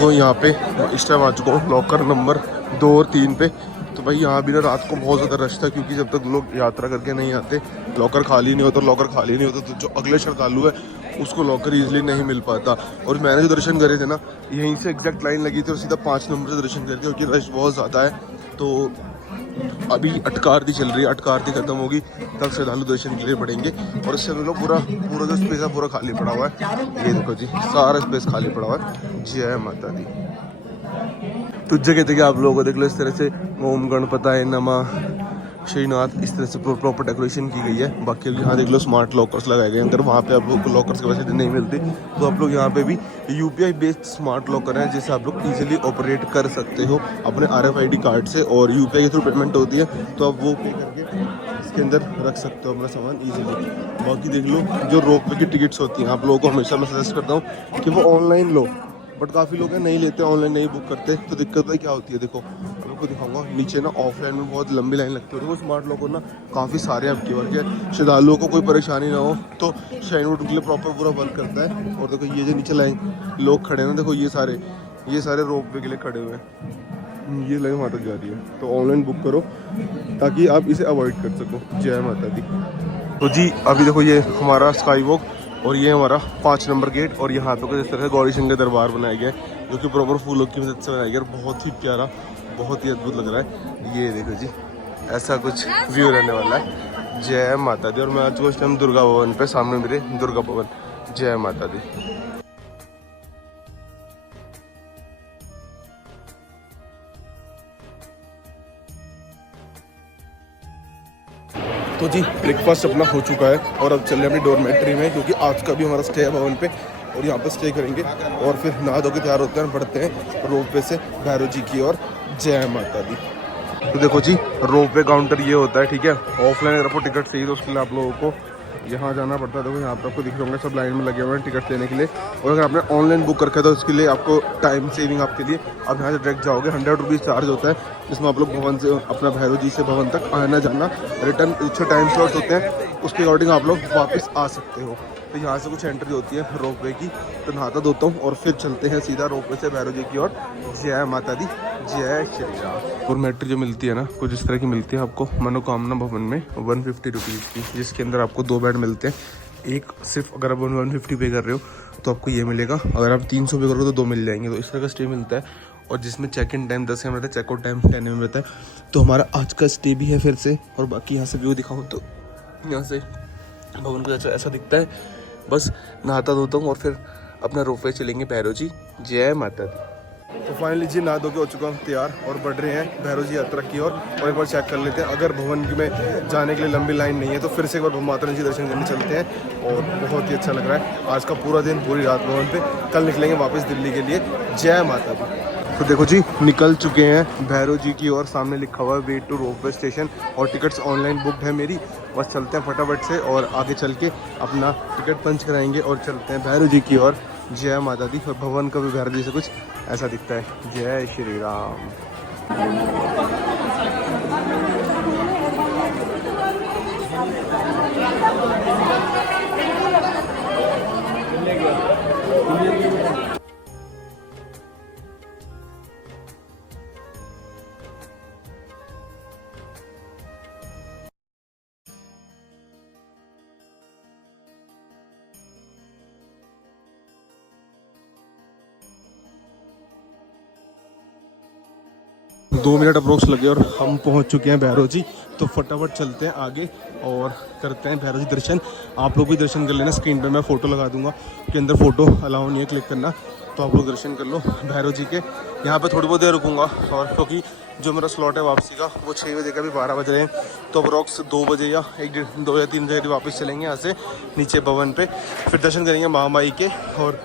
वो यहाँ पे इस टाइम आ चुका हूँ लॉकर नंबर 2 और 3 पे। तो भाई यहाँ भी ना रात को बहुत ज़्यादा रश था, क्योंकि जब तक लोग यात्रा करके नहीं आते लॉकर खाली नहीं होता। लॉकर खाली नहीं होता तो जो अगले श्रद्धालु है उसको लॉकर इजीली नहीं मिल पाता। और मैंने जो दर्शन करे थे ना, यहीं से एग्जैक्ट लाइन लगी थी और सीधा 5 नंबर से दर्शन करे थे, क्योंकि रश बहुत ज़्यादा है। तो अभी अटकारती चल रही है, अटकारती खत्म होगी तब श्रद्धालु दर्शन के लिए बढ़ेंगे। और इससे लोग पूरा जो स्पेस है पूरा खाली पड़ा हुआ है। ये देखो जी, सारा स्पेस खाली पड़ा हुआ है। जय माता दी। तो जगह जगह आप लोगों को देख लो इस तरह से ओम गणपताय नमः श्रीनाथ, इस तरह से प्रॉपर डेकोरेशन की गई है। बाकी अब यहाँ देख लो स्मार्ट लॉकर्स लगाए गए अंदर, वहाँ पे आप लोग को लॉकर्स की वजह से नहीं मिलती, तो आप लोग यहाँ पे भी UPI बेस्ड स्मार्ट लॉकर हैं जिससे आप लोग इजीली ऑपरेट कर सकते हो अपने RFID कार्ड से। और UPI के थ्रू पेमेंट होती है, तो आप वो पे करके इसके अंदर रख सकते हो अपना सामान ईजिली। बाकी देख लो जो रोपवे की टिकट्स होती हैं, आप लोगों को हमेशा मैं सजेस्ट करता हूँ कि वो ऑनलाइन लो, बट काफ़ी लोग हैं नहीं लेते, ऑनलाइन नहीं बुक करते। तो दिक्कत है क्या होती है, देखो आपको दिखाऊंगा नीचे ना ऑफलाइन में बहुत लंबी लाइन लगती है। वो स्मार्ट लॉकर ना काफ़ी सारे आपके वर्क है, श्रद्धालुओं को कोई परेशानी ना हो, तो शाइन वोट के लिए प्रॉपर पूरा वर्क करता है। और देखो ये जो नीचे लाइन लोग खड़े हैं ना, देखो ये सारे रोपवे के लिए खड़े हुए हैं। ये लाइन वहाँ तक जा रही है, तो ऑनलाइन बुक करो ताकि आप इसे अवॉइड कर सको। जय माता दी। तो जी अभी देखो ये हमारा स्काई वॉक और ये हमारा 5 नंबर गेट, और यहाँ पे कुछ इस तरह से गौरी शंकर दरबार बनाया गया है, जो कि प्रॉपर फूलों की मदद से बनाया गया है। बहुत ही प्यारा, बहुत ही अद्भुत लग रहा है। ये देखो जी ऐसा कुछ व्यू रहने वाला है। जय माता दी। और मैं आज उस टाइम दुर्गा भवन पे, सामने मेरे दुर्गा भवन। जय माता दी। तो जी ब्रेकफास्ट अपना हो चुका है और अब चल रहे हैं अपनी डॉर्मेट्री में, क्योंकि आज का भी हमारा स्टे है भवन पे और यहाँ पे स्टे करेंगे। और फिर नहा धो के तैयार होते हैं, बढ़ते हैं रोपवे से भैरव जी की ओर। जय माता दी। तो देखो जी रोपवे काउंटर ये होता है, ठीक है। ऑफलाइन अगर आपको टिकट चाहिए तो उसके लिए आप लोगों को यहाँ जाना पड़ता है। देखो यहाँ पर आपको दिख रहे होंगे सब लाइन में लगे हुए हैं टिकट लेने के लिए। और अगर आपने ऑनलाइन बुक करके तो उसके लिए आपको टाइम सेविंग आपके लिए, आप यहाँ से डायरेक्ट जाओगे 100 रुपीज़ चार्ज होता है, जिसमें आप लोग भवन से अपना भैरव जी से भवन तक आना जाना रिटर्न अच्छे टाइम स्लॉट्स होते हैं, उसके अकॉर्डिंग आप लोग वापस आ सकते हो। तो यहाँ से कुछ एंट्री होती है रोपवे की, तो नहाता धोता हूँ और फिर चलते हैं सीधा रोपवे से भैरव जी की ओर। जय माता दी, जय श्री राम। और मेट्री जो मिलती है ना, कुछ इस तरह की मिलती है आपको मनोकामना भवन में 150 रुपीज़ की, जिसके अंदर आपको 2 बेड मिलते हैं। एक सिर्फ अगर आप 150 पे कर रहे हो तो आपको ये मिलेगा, अगर आप 300 पे करोगे तो 2 मिल जाएंगे। तो इस तरह का स्टे मिलता है। और जिसमें चेक इन टाइम 10 एम रहता है, चेकआउट टाइम 10 एम रहता है। तो हमारा आज का स्टे भी है फिर से। और बाकी यहाँ से व्यू दिखाओ तो यहाँ से भवन को ऐसा दिखता है। बस नहाता धोता हूँ और फिर अपना रोपवे चलेंगे भैरव जी। जय माता दी। तो फाइनली जी नहा धो के हो चुका हूँ तैयार और बढ़ रहे हैं भैरव जी यात्रा की ओर। और एक बार चेक कर लेते हैं, अगर भवन में जाने के लिए लंबी लाइन नहीं है तो फिर से एक बार माता रानी जी दर्शन करने चलते हैं। और बहुत ही अच्छा लग रहा है आज का पूरा दिन, पूरी रात भवन पे। कल निकलेंगे वापस दिल्ली के लिए। जय माता दी। तो देखो जी निकल चुके हैं भैरव जी की ओर। सामने लिखा हुआ है वे टू रोपवे स्टेशन और टिकट्स ऑनलाइन बुकड है मेरी। बस चलते हैं फटाफट से और आगे चल के अपना टिकट पंच कराएंगे और चलते हैं भैरव जी की ओर। जय माता दी। और भवन का भी भैरव जी से कुछ ऐसा दिखता है। जय श्री राम। दो मिनट अप्रोक्स लगे और हम पहुंच चुके हैं भैरव जी। तो फटाफट चलते हैं आगे और करते हैं भैरव जी दर्शन। आप लोग भी दर्शन कर लेना। स्क्रीन पे मैं फ़ोटो लगा दूंगा कि अंदर फ़ोटो अलाउ नहीं है क्लिक करना, तो आप लोग दर्शन कर लो भैरव जी के। यहाँ पे थोड़ी बहुत देर रुकूंगा और क्योंकि जो मेरा स्लॉट है वापसी का वो 6 बजे का, भी 12 बज रहे हैं। तो अप्रोक्स 2 बजे या 2 या 3 बजे वापस चलेंगे यहाँ से नीचे भवन पे। फिर दर्शन करेंगे महामाई के और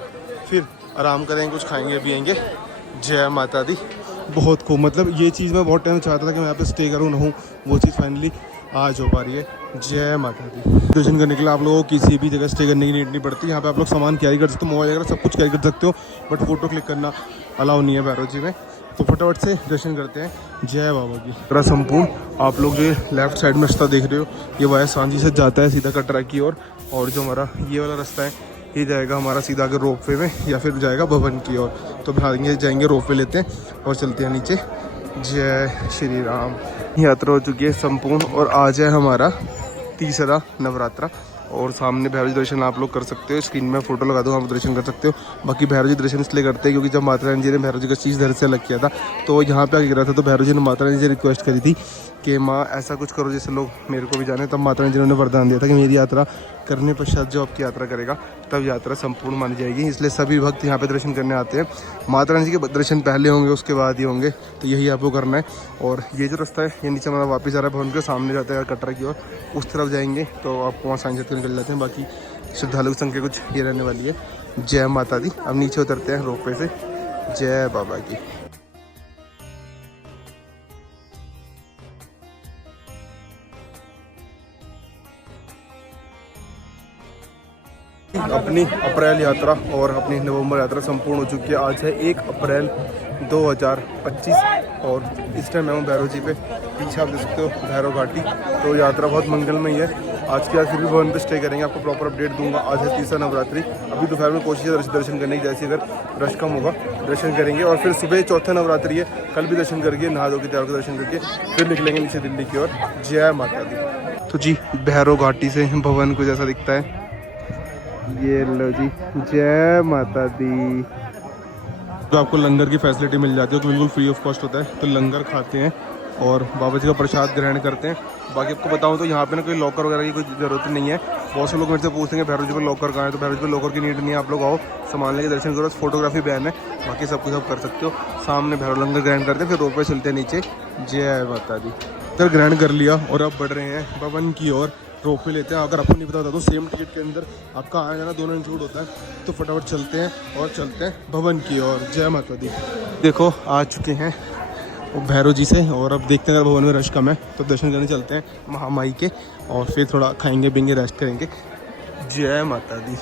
फिर आराम करेंगे, कुछ खाएँगे पिएँगे। जय माता दी। बहुत खूब, मतलब ये चीज़ मैं बहुत टाइम चाहता था कि मैं यहाँ पे स्टे करूँ ना हूँ, वो चीज़ फाइनली आज हो पा रही है। जय माता दी। दर्शन करने के लिए आप लोगों को किसी भी जगह स्टे करने की नीड नहीं पड़ती। यहाँ पे आप लोग सामान कैरी कर सकते हो, मोबाइल वगैरह सब कुछ कैरी कर सकते हो, बट फोटो क्लिक करना अलाउ नहीं है भैरव जी में। तो फटाफट से दर्शन करते हैं जय बाबा की। पूरा संपूर्ण आप लोग जो लेफ्ट साइड में रास्ता देख रहे हो, ये वाया सांझी से जाता है सीधा कटरा की ओर। और जो हमारा ये वाला रास्ता है ये जाएगा हमारा सीधा आगे रोपवे में या फिर जाएगा भवन की ओर। तो भागेंगे जाएंगे रोपवे लेते हैं और चलते हैं नीचे। जय श्री राम। यात्रा हो चुकी है संपूर्ण और आज है हमारा तीसरा नवरात्रा। और सामने भैरव जी दर्शन आप लोग कर सकते हो, स्क्रीन में फोटो लगा दूँगा, आप दर्शन कर सकते हो। बाकी भैरव जी दर्शन इसलिए करते हैं क्योंकि जब माता रानी जी ने भैरव जी का शीश धड़ से अलग किया था तो यहाँ पे आके गिरा था। तो भैरव जी ने माता रानी जी रिक्वेस्ट करी थी कि माँ ऐसा कुछ करो जैसे लोग मेरे को भी जाने। तब माता रानी जी ने वरदान दिया था कि मेरी यात्रा करने पश्चात जो आपकी यात्रा करेगा तब यात्रा संपूर्ण मानी जाएगी। इसलिए सभी भक्त यहाँ पे दर्शन करने आते हैं। माता रानी जी के दर्शन पहले होंगे उसके बाद ही होंगे, तो यही आपको करना है। और ये जो रास्ता है ये नीचे हमारा वापस आ रहा है भवन के सामने जाता है कटरा की ओर, उस तरफ जाएंगे तो आपको वहाँ साइंस निकल जाते हैं। बाकी श्रद्धालु की संख्या कुछ ये रहने वाली है। जय माता दी। अब नीचे उतरते हैं रोपवे से। जय बाबा की। अपनी अप्रैल यात्रा और अपनी नवंबर यात्रा संपूर्ण हो चुकी है। आज है 1 अप्रैल 2025 और इस टाइम मैं हूँ भैरव जी पे। पीछे आप देख सकते हो भैरव घाटी। तो यात्रा बहुत मंगलमय है। आज की आज फिर भी भवन पे स्टे करेंगे, आपको प्रॉपर अपडेट दूंगा। आज है तीसरा नवरात्रि। अभी दोपहर में कोशिश है दर्शन करने की, जैसे अगर रश कम होगा दर्शन करेंगे। और फिर सुबह चौथा नवरात्रि है, कल भी दर्शन करके नहा धो के तैयार होकर दर्शन करके फिर निकलेंगे नीचे दिल्ली की ओर। जय माता दी। तो जी भैरव घाटी से भवन को जैसा दिखता है ये लो जी। जय माता दी। तो आपको लंगर की फैसिलिटी मिल जाती है, तो बिल्कुल फ्री ऑफ कॉस्ट होता है। तो लंगर खाते हैं और बाबा जी का प्रसाद ग्रहण करते हैं। बाकी आपको बताऊं तो यहाँ पे ना कोई लॉकर वगैरह की कोई ज़रूरत नहीं है। बहुत से लोग मेरे से पूछते हैं भैरव जी पर लॉकर कहाँ है, तो भैरव जी पर लॉकर की नीड नहीं है। आप लोग आओ सामान लेके दर्शन करो, फोटोग्राफी बैन है, बाकी सब कुछ आप कर सकते हो। सामने भैरव लंगर ग्रहण करते हैं, फिर रोपवे चलते हैं नीचे। जय माता दी। लंगर ग्रहण कर लिया और अब बढ़ रहे हैं भवन की ओर। रोपवे लेते हैं। अगर आपको नहीं पता तो सेम टिकट के अंदर आपका आना जाना दोनों इंक्लूड होता है। तो फटाफट चलते हैं और चलते हैं भवन की ओर। जय माता दी। देखो आ चुके हैं भैरव जी से। और अब देखते हैं अगर भवन में रश कम है तो दर्शन करने चलते हैं महामाई के, और फिर थोड़ा खाएंगे पीएंगे रेस्ट करेंगे। जय माता दी।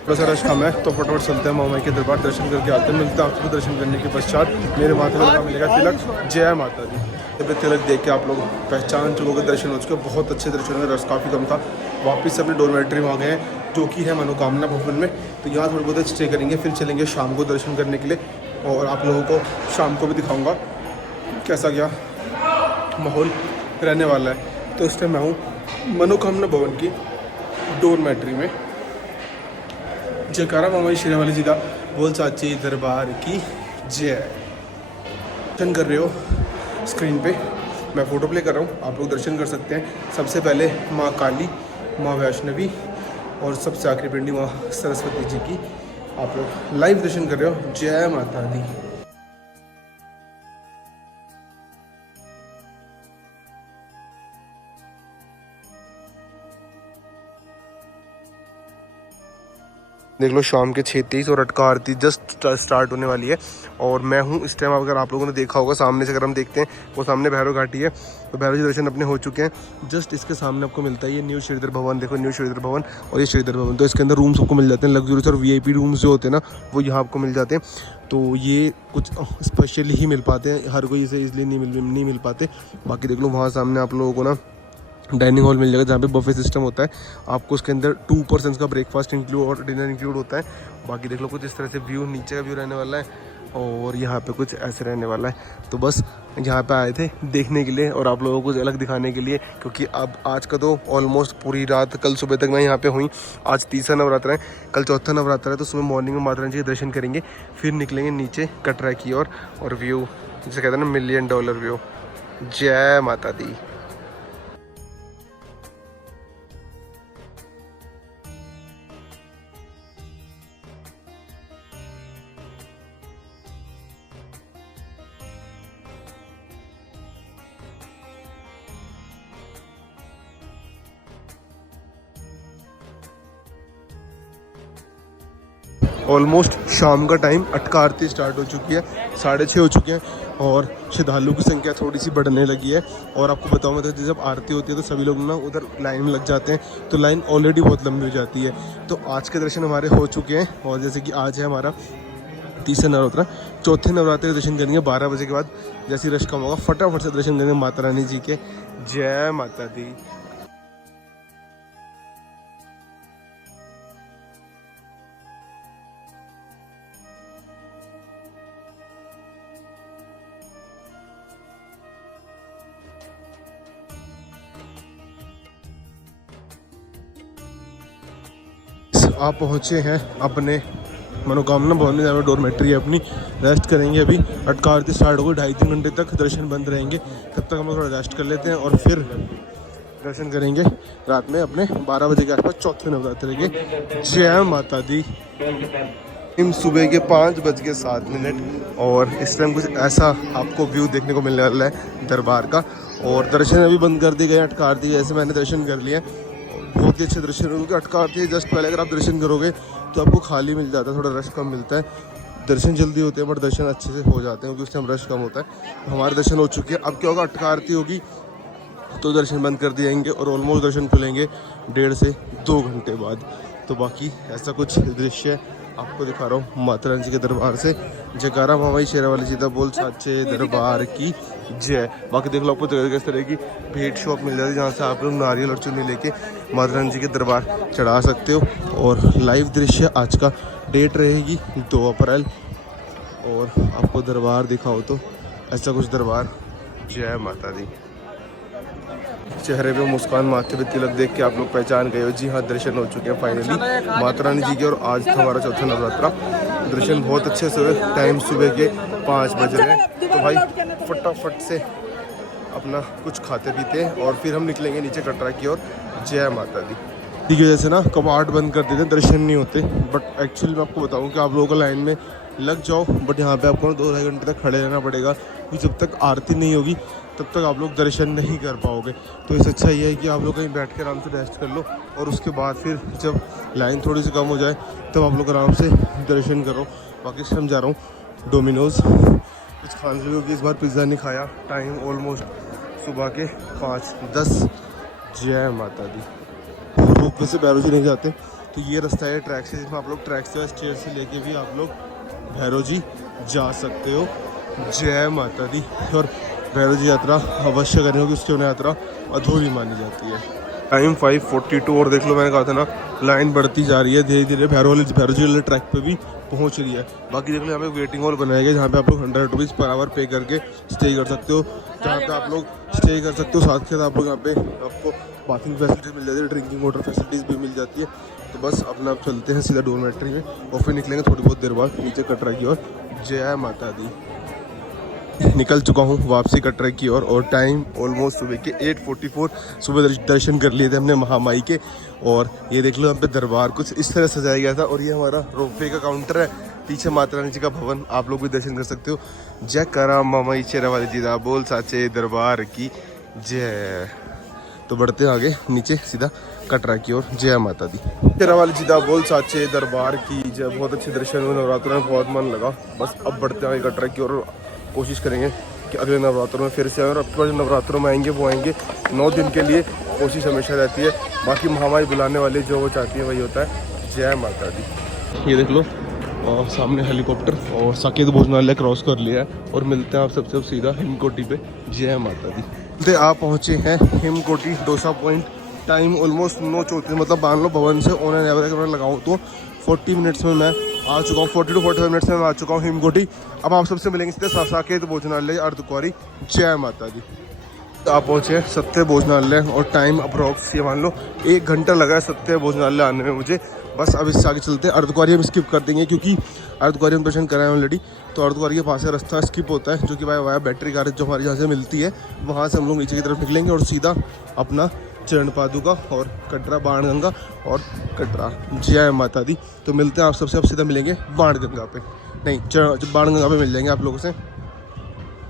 थोड़ा सा रश कम है तो फटाफट चलते हैं महामाई के दरबार, दर्शन करके आते हैं। मिलते हैं आपको दर्शन करने के पश्चात। मेरे माथे पर मिलेगा तिलक। जय माता दी। जब तिलक देख के आप लोग पहचान चुकोगे, दर्शन हो चुके, बहुत अच्छे दर्शन हुए, रश काफ़ी कम था। वापस से अपने डॉर्मेट्री में आ गए हैं जो कि है मनोकामना भवन में। तो यहाँ थोड़ी बहुत स्टे करेंगे, फिर चलेंगे शाम को दर्शन करने के लिए, और आप लोगों को शाम को भी दिखाऊंगा कैसा क्या माहौल रहने वाला है। तो इस टाइम मैं हूँ मनोकामना भवन की डॉर्मेट्री में। जयकारा मामाई शेरावाली जी का बोल साचे दरबार की जय। दर्शन कर रहे हो स्क्रीन पे, मैं फ़ोटो प्ले कर रहा हूँ, आप लोग दर्शन कर सकते हैं। सबसे पहले माँ काली, माँ वैष्णवी, और सबसे आखिरी पिंडी माँ सरस्वती जी की आप लोग लाइव दर्शन कर रहे हो। जय माता दी। देख लो शाम के 6:23 और अटका आरती जस्ट स्टार्ट होने वाली है। और मैं हूँ इस टाइम, अगर आप लोगों ने देखा होगा सामने से अगर हम देखते हैं, वो सामने भैरव घाटी है। तो भैरव जी दर्शन अपने हो चुके हैं। जस्ट इसके सामने आपको मिलता है ये न्यू श्रीधर भवन। देखो न्यू श्रीधर भवन और ये श्रीधर भवन। तो इसके अंदर रूम्स आपको मिल जाते हैं, लग्जूरियस और वीआईपी रूम्स जो होते हैं ना, वो यहाँ आपको मिल जाते हैं। तो ये कुछ स्पेशली ही मिल पाते हैं, हर कोई इसे ईजिली नहीं मिल पाते। बाकी देख लो वहाँ सामने आप लोगों को ना डाइनिंग हॉल मिल जाएगा, जहाँ पे बफे सिस्टम होता है। आपको उसके अंदर 2 पर्सन का ब्रेकफास्ट इंक्लूड और डिनर इंक्लूड होता है। बाकी देख लो कुछ इस तरह से व्यू, नीचे का व्यू रहने वाला है, और यहाँ पे कुछ ऐसे रहने वाला है। तो बस यहाँ पे आए थे देखने के लिए और आप लोगों को कुछ अलग दिखाने के लिए, क्योंकि अब आज का तो ऑलमोस्ट पूरी रात, कल सुबह तक मैं यहाँ पे हुई। आज तीसरा नवरात्र है, कल चौथा नवरात्र है। तो सुबह मॉर्निंग में माता रानी जी के दर्शन करेंगे, फिर निकलेंगे नीचे कटरा की ओर, और व्यू जिसे कहते हैं ना $1 मिलियन व्यू। जय माता दी। ऑलमोस्ट शाम का टाइम, अटका आरती स्टार्ट हो चुकी है, 6:30 हो चुके हैं, और श्रद्धालु की संख्या थोड़ी सी बढ़ने लगी है। और आपको बताऊँ मैं, तो जब आरती होती है तो सभी लोग ना उधर लाइन में लग जाते हैं, तो लाइन ऑलरेडी बहुत लंबी हो जाती है। तो आज के दर्शन हमारे हो चुके हैं, और जैसे कि आज है हमारा तीसरा नवरात्र, चौथे नवरात्र के दर्शन करेंगे 12 बजे के बाद। जैसे ही रश कम होगा फटाफट से दर्शन करेंगे माता रानी जी के। जय माता दी। आप पहुँचे हैं अपने मनोकामना भवन में, जहाँ पर डॉर्मेट्री है अपनी। रेस्ट करेंगे, अभी अटका आरती स्टार्ट होगी, 2.5-3 घंटे तक दर्शन बंद रहेंगे। तब तक हम लोग थोड़ा रेस्ट कर लेते हैं, और फिर दर्शन करेंगे रात में अपने 12 बजे के आसपास चौथे नवरात्र के। जय माता दी। सुबह के 5:07, और इस टाइम कुछ ऐसा आपको व्यू देखने को मिलने वाला है दरबार का। और दर्शन अभी बंद कर दिए गए, अटका आरती जैसे मैंने दर्शन कर लिए, बहुत ही अच्छे दर्शन हो, क्योंकि अटका आरती जस्ट पहले अगर आप दर्शन करोगे तो आपको खाली मिल जाता है, थोड़ा रश कम मिलता है। दर्शन जल्दी होते हैं बट दर्शन अच्छे से हो जाते हैं, क्योंकि उस टाइम रश कम होता है। हमारे दर्शन हो चुके हैं। अब क्या होगा, अटका आरती होगी तो दर्शन बंद कर दिए जाएंगे, और ऑलमोस्ट दर्शन खुलेंगे 1.5 से 2 घंटे बाद। तो बाकी ऐसा कुछ दृश्य आपको दिखा रहा हूँ माता रानी जी के दरबार से। जयकारा मामाई शेरावाली जी का बोल साचे दरबार की जय। बाकी देख लो आपको जगह इस तरह की भेंट शॉप मिल जाती है, जहाँ से आप लोग नारियल और चुन्नी लेके माता रानी जी के दरबार चढ़ा सकते हो। और लाइव दृश्य आज का, डेट रहेगी 2 अप्रैल, और आपको दरबार दिखाओ तो ऐसा कुछ दरबार। जय माता दी। चेहरे पे मुस्कान, माथे पे तिलक देख के आप लोग पहचान गए हो। जी हाँ, दर्शन हो चुके हैं फाइनली माता रानी जी के, और आज था हमारा चौथा नवरात्रा। दर्शन बहुत अच्छे से हुए। टाइम सुबह के 5 बज रहे हैं, तो भाई फटाफट से अपना कुछ खाते पीते हैं, और फिर हम निकलेंगे नीचे कटरा की ओर। जय माता दी। की वजह से ना कबाड़ बंद कर देते हैं, दर्शन नहीं होते। बट एक्चुअली मैं आपको बताऊँ कि आप लोगों को लाइन में लग जाओ, बट यहाँ पे आपको 2-2.5 घंटे तक खड़े रहना पड़ेगा, क्योंकि जब तक आरती नहीं होगी तब तक आप लोग दर्शन नहीं कर पाओगे। तो इससे अच्छा ये है कि आप लोग कहीं बैठ के आराम से रेस्ट कर लो, और उसके बाद फिर जब लाइन थोड़ी सी कम हो जाए तब आप लोग आराम से दर्शन करो। बाकी से हम जा रहा हूँ डोमिनोज़, कुछ खाने से, क्योंकि इस बार पिज़्ज़ा नहीं खाया। टाइम ऑलमोस्ट सुबह के 5:10। जय माता दी। रोप वे से भैरव जी नहीं जाते तो ये रास्ता है ट्रैक से, जिसमें आप लोग ट्रैक से स्टेयर से लेके भी आप लोग भैरव जी जा सकते हो। जय माता दी। और भैरव जी यात्रा अवश्य करें, क्योंकि उसकी यात्रा अधूरी मानी जाती है। टाइम 5:42 और देख लो, मैंने कहा था ना लाइन बढ़ती जा रही है धीरे धीरे। भैरव जी वाले ट्रैक पे भी पहुंच रही है। बाकी देख लो यहाँ पे वेटिंग हॉल बनाया गया, जहाँ पे आप लोग 100 रुपीज़ पर आवर पे करके स्टे कर सकते हो। जहाँ पे आप लोग स्टे कर सकते हो, साथ के साथ आप लोग यहाँ पे आपको बाथिंग फैसिलिटीज़ मिल जाती है, ड्रिंकिंग वाटर फैसिलिटीज़ भी मिल जाती है। तो बस अपना आप चलते हैं सीधा डोरमेट्री में और फिर निकलेंगे थोड़ी बहुत देर बाद नीचे कटरा की ओर। जय माता दी। निकल चुका हूँ वापसी कटरा की ओर और टाइम ऑलमोस्ट सुबह के 8:44। सुबह दर्शन कर लिए थे हमने महामाई के। और ये देख लो यहाँ पे दरबार कुछ इस तरह सजाया गया था। और ये हमारा रोपवे का काउंटर है, पीछे माता रानी जी का भवन, आप लोग भी दर्शन कर सकते हो। जय करा मामाई शेरा वाली जी दा बोल साचे दरबार की जय। तो बढ़ते हैं आगे नीचे सीधा कटरा की ओर। जय माता दी। शेरा वाली जी दा बोल साचे दरबार की जय। बहुत अच्छे दर्शन हुए, नवरात्रों में बहुत मन लगा। बस अब बढ़ते हैं आगे कटरा की ओर। कोशिश करेंगे कि अगले नवरात्रों में फिर से आए, और अब जो नवरात्रों में आएंगे वो आएंगे 9 दिन के लिए। कोशिश हमेशा रहती है, बाकी महामाई बुलाने वाले जो वो चाहती है वही होता है। जय माता दी। ये देख लो और सामने हेलीकॉप्टर, और साकेत भोजनालय क्रॉस कर लिया है और मिलते हैं आप सबसे सीधा हिमकोटी पे। जय माता दी। आप पहुँचे हैं Himkoti dosa point. Time almost 9:34, मतलब मान लो भवन से ऑन एन एवरेज अगर लगाऊँ तो 40 मिनट्स में मैं आ चुका हूँ। 40 to 45 मिनट्स में मैं आ चुका हूँ हिमकोटी। अब आप सबसे मिलेंगे सीधे साकेत भोजनालय अर्धकुंवारी। जय माता दी। तो आप पहुँचे सत्य भोजनालय और टाइम अप्रॉक्स ये मान लो 1 घंटा लगा है सत्य भोजनालय आने में मुझे। बस अब इससे आगे चलते हैं। अर्धकुंवारी हम स्किप कर देंगे, क्योंकि अर्धकुंवारी हम दर्शन कराए ऑलरेडी। तो अर्धकुंवारी के पास से रास्ता स्किप होता है, जो कि वाया बैटरी कार जो हमारे यहाँ से मिलती है, वहाँ से हम लोग नीचे की तरफ निकलेंगे और सीधा अपना चरण पादुका और कटरा बाणगंगा और कटरा। जय माता दी। तो मिलते हैं आप सबसे, अब सीधा मिलेंगे बाणगंगा पे, नहीं बाणगंगा पे मिल जाएंगे आप लोगों से।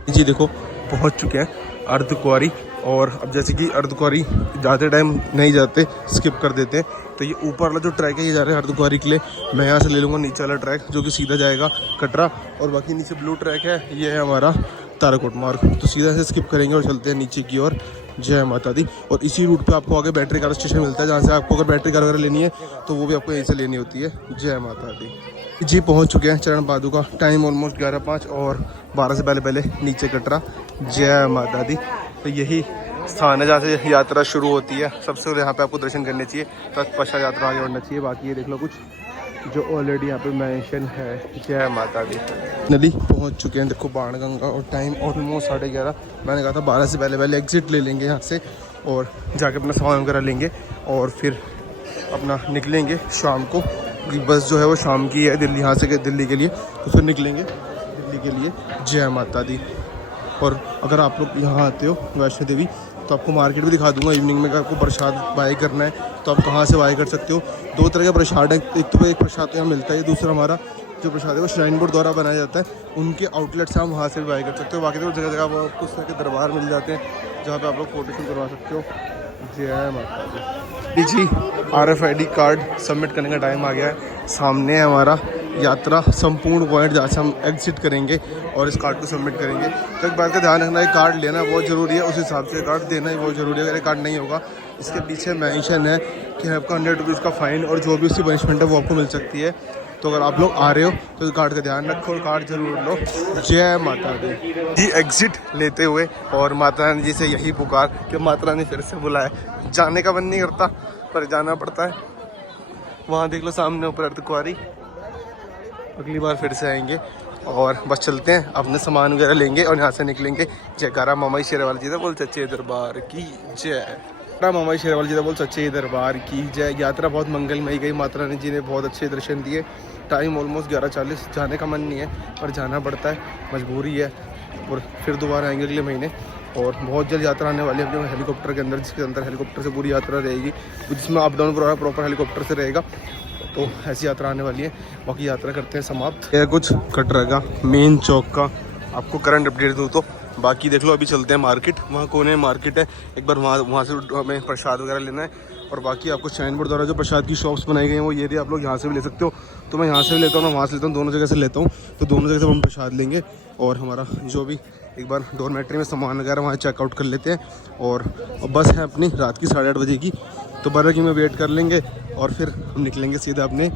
जी देखो पहुंच चुके हैं अर्धकुंवारी। और अब जैसे कि अर्धकुंवारी जाते टाइम नहीं जाते, स्किप कर देते हैं, तो ये ऊपर वाला जो ट्रैक है ये जा रहा है अर्धकुंवारी के लिए। मैं यहाँ से ले लूँगा नीचे वाला ट्रैक जो कि सीधा जाएगा कटरा। और बाकी नीचे ब्लू ट्रैक है, ये है हमारा ताराकोट मार्ग। तो सीधा से स्किप करेंगे और चलते हैं नीचे की ओर। जय माता दी। और इसी रूट पे आपको आगे बैटरी कार स्टेशन मिलता है, जहाँ से आपको अगर बैटरी कार वगैरह लेनी है तो वो भी आपको यहीं से लेनी होती है। जय माता दी। जी पहुँच चुके हैं चरण पादुका। टाइम ऑलमोस्ट 11:05 और 12 से पहले नीचे कटरा। जय माता दी। तो यही स्थान है जहाँ से यात्रा शुरू होती है। सबसे पहले यहाँ पे आपको दर्शन करने चाहिए, तत्पश्चात यात्रा आगे बढ़ना चाहिए। बाकी ये देख लो कुछ जो ऑलरेडी यहाँ पे मेंशन है। जय माता दी। नदी पहुँच चुके हैं देखो बाणगंगा। और टाइम ऑलमोस्ट 11:30। मैंने कहा था 12 से पहले एग्जिट ले लेंगे यहाँ से और जाके अपना सामान वगैरह लेंगे और फिर अपना निकलेंगे शाम को। बस जो है वो शाम की है दिल्ली, यहाँ से दिल्ली के लिए, तो फिर निकलेंगे दिल्ली के लिए। जय माता दी। और अगर आप लोग यहाँ आते हो वैष्णो देवी तो आपको मार्केट भी दिखा दूंगा इवनिंग में। अगर आपको प्रसाद बाय करना है तो आप कहाँ से बाय कर सकते हो। 2 तरह का प्रसाद है, एक तो एक प्रसाद यहाँ मिलता है, दूसरा हमारा जो प्रसाद है वो श्राइन बोर्ड द्वारा बनाया जाता है, उनके आउटलेट से हम वहाँ से भी बाय कर सकते हो। बाकी तो जगह जगह आपको उस तरह के दरबार मिल जाते हैं जहाँ पे आप लोग फोटो शूट करवा सकते हो। जय माता दी। जी RFID कार्ड सबमिट करने का टाइम आ गया है। सामने है हमारा यात्रा संपूर्ण पॉइंट, जहाँ से हम एग्जिट करेंगे और इस कार्ड को सबमिट करेंगे। तो एक बात का ध्यान रखना है, कार्ड लेना बहुत ज़रूरी है, उस हिसाब से कार्ड देना ही बहुत ज़रूरी है। अगर कार्ड नहीं होगा, इसके पीछे मेंशन है कि आपका 100 रुपीज़ का फ़ाइन और जो भी उसकी पनिशमेंट है वो आपको मिल सकती है। तो अगर आप लोग आ रहे हो तो कार्ड का ध्यान रखो और कार्ड जरूर लो। जय माता दी। जी एग्जिट लेते हुए और माता रानी जी से यही पुकार कि माता रानी फिर से बुलाए। जाने का मन नहीं करता पर जाना पड़ता है। वहाँ देख लो सामने ऊपर अर्धकुंवारी। अगली बार फिर से आएंगे और बस चलते हैं, अपने सामान वगैरह लेंगे और यहाँ से निकलेंगे। जयकारा मामाई शेरावाली जी दा बोल सच्चे दरबार की जय। मामाई शेरावाली जी दा बोल सच्चे दरबार की जय। यात्रा बहुत मंगलमयी गई, माता रानी जी ने बहुत अच्छे दर्शन दिए। Time almost 11:40। जाने का मन नहीं है पर जाना पड़ता है, मजबूरी है। और फिर दोबारा आएंगे अगले महीने और बहुत जल्द यात्रा आने वाली है अपने हेलीकॉप्टर के अंदर, जिसके अंदर हेलीकॉप्टर से पूरी यात्रा रहेगी, जिसमें अप डाउन प्रॉपर हेलीकॉप्टर से रहेगा। तो ऐसी यात्रा आने वाली है। बाकी यात्रा करते हैं समाप्त। यह कुछ कटरा का मेन चौक का आपको करंट अपडेट दूँ तो। बाकी देख लो अभी चलते हैं मार्केट, वहाँ कोने मार्केट है, एक बार वहाँ से हमें प्रसाद वगैरह लेना है और बाकी आपको शाइन बोर्ड द्वारा जो प्रसाद की शॉप्स बनाई गई हैं वो ये भी आप लोग यहाँ से भी ले सकते हो। तो मैं यहाँ से भी लेता हूँ, मैं वहाँ से लेता हूँ, दोनों जगह से लेता हूँ। तो दोनों जगह से हम प्रसाद लेंगे और हमारा जो भी एक बार डोरमेट्री में सामान वगैरह वहाँ चेकआउट कर लेते हैं। और बस है अपनी रात की 8:30 बजे की, तो बर्गर किंग में वेट कर लेंगे और फिर हम निकलेंगे सीधा अपने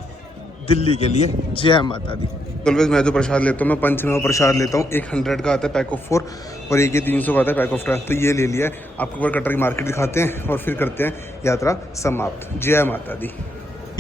दिल्ली के लिए। जय माता दी। ऑलवेज मैं जो प्रसाद लेता हूँ, मैं पंचमेवा प्रसाद लेता हूँ। एक 100 का आता है पैक ऑफ 4 और एक ये 300 का आता है पैक ऑफ 12। तो ये ले लिया है। आपको ऊपर कटरा की मार्केट दिखाते हैं और फिर करते हैं यात्रा समाप्त। जय माता दी।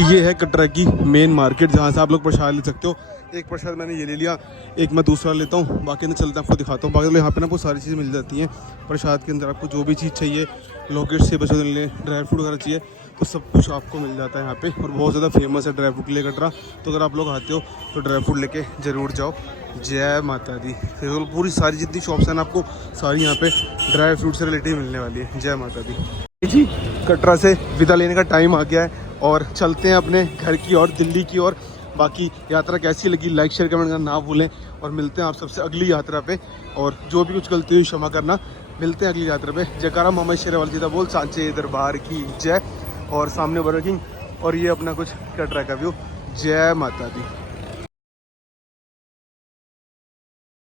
ये है कटरा की मेन मार्केट जहाँ से आप लोग प्रसाद ले सकते हो। एक प्रसाद मैंने ये ले लिया, एक मैं दूसरा लेता हूँ, बाकी अंदर चलते हैं आपको दिखाता हूँ। बाकी यहाँ पे ना बहुत सारी चीज़ें मिल जाती हैं प्रसाद के अंदर। आपको जो भी चीज़ चाहिए, लॉकेट से बचे ले, ड्राई फ्रूट वगैरह चाहिए, तो सब कुछ आपको मिल जाता है यहाँ पे। और बहुत ज़्यादा फेमस है ड्राई फ्रूट के लिए कटरा। तो अगर आप लोग आते हो तो ड्राई फ्रूट लेके ज़रूर जाओ। जय माता दी। फिर पूरी सारी जितनी शॉप्स हैं ना आपको सारी यहाँ पे ड्राई फ्रूट से रिलेटेड मिलने वाली है। जय माता दी जी। कटरा से विदा लेने का टाइम आ गया है और चलते हैं अपने घर की ओर, दिल्ली की ओर। बाकी यात्रा कैसी लगी लाइक शेयर कमेंट करना ना भूलें और मिलते हैं आप सबसे अगली यात्रा पे। और जो भी कुछ गलती हुई क्षमा करना। मिलते हैं अगली यात्रा पे। जयकारा मोहम्मद शेरवाल जी दा बोल सांचे दरबार की जय। और सामने बर्गर किंग और ये अपना कुछ कटरा का व्यू। जय माता दी।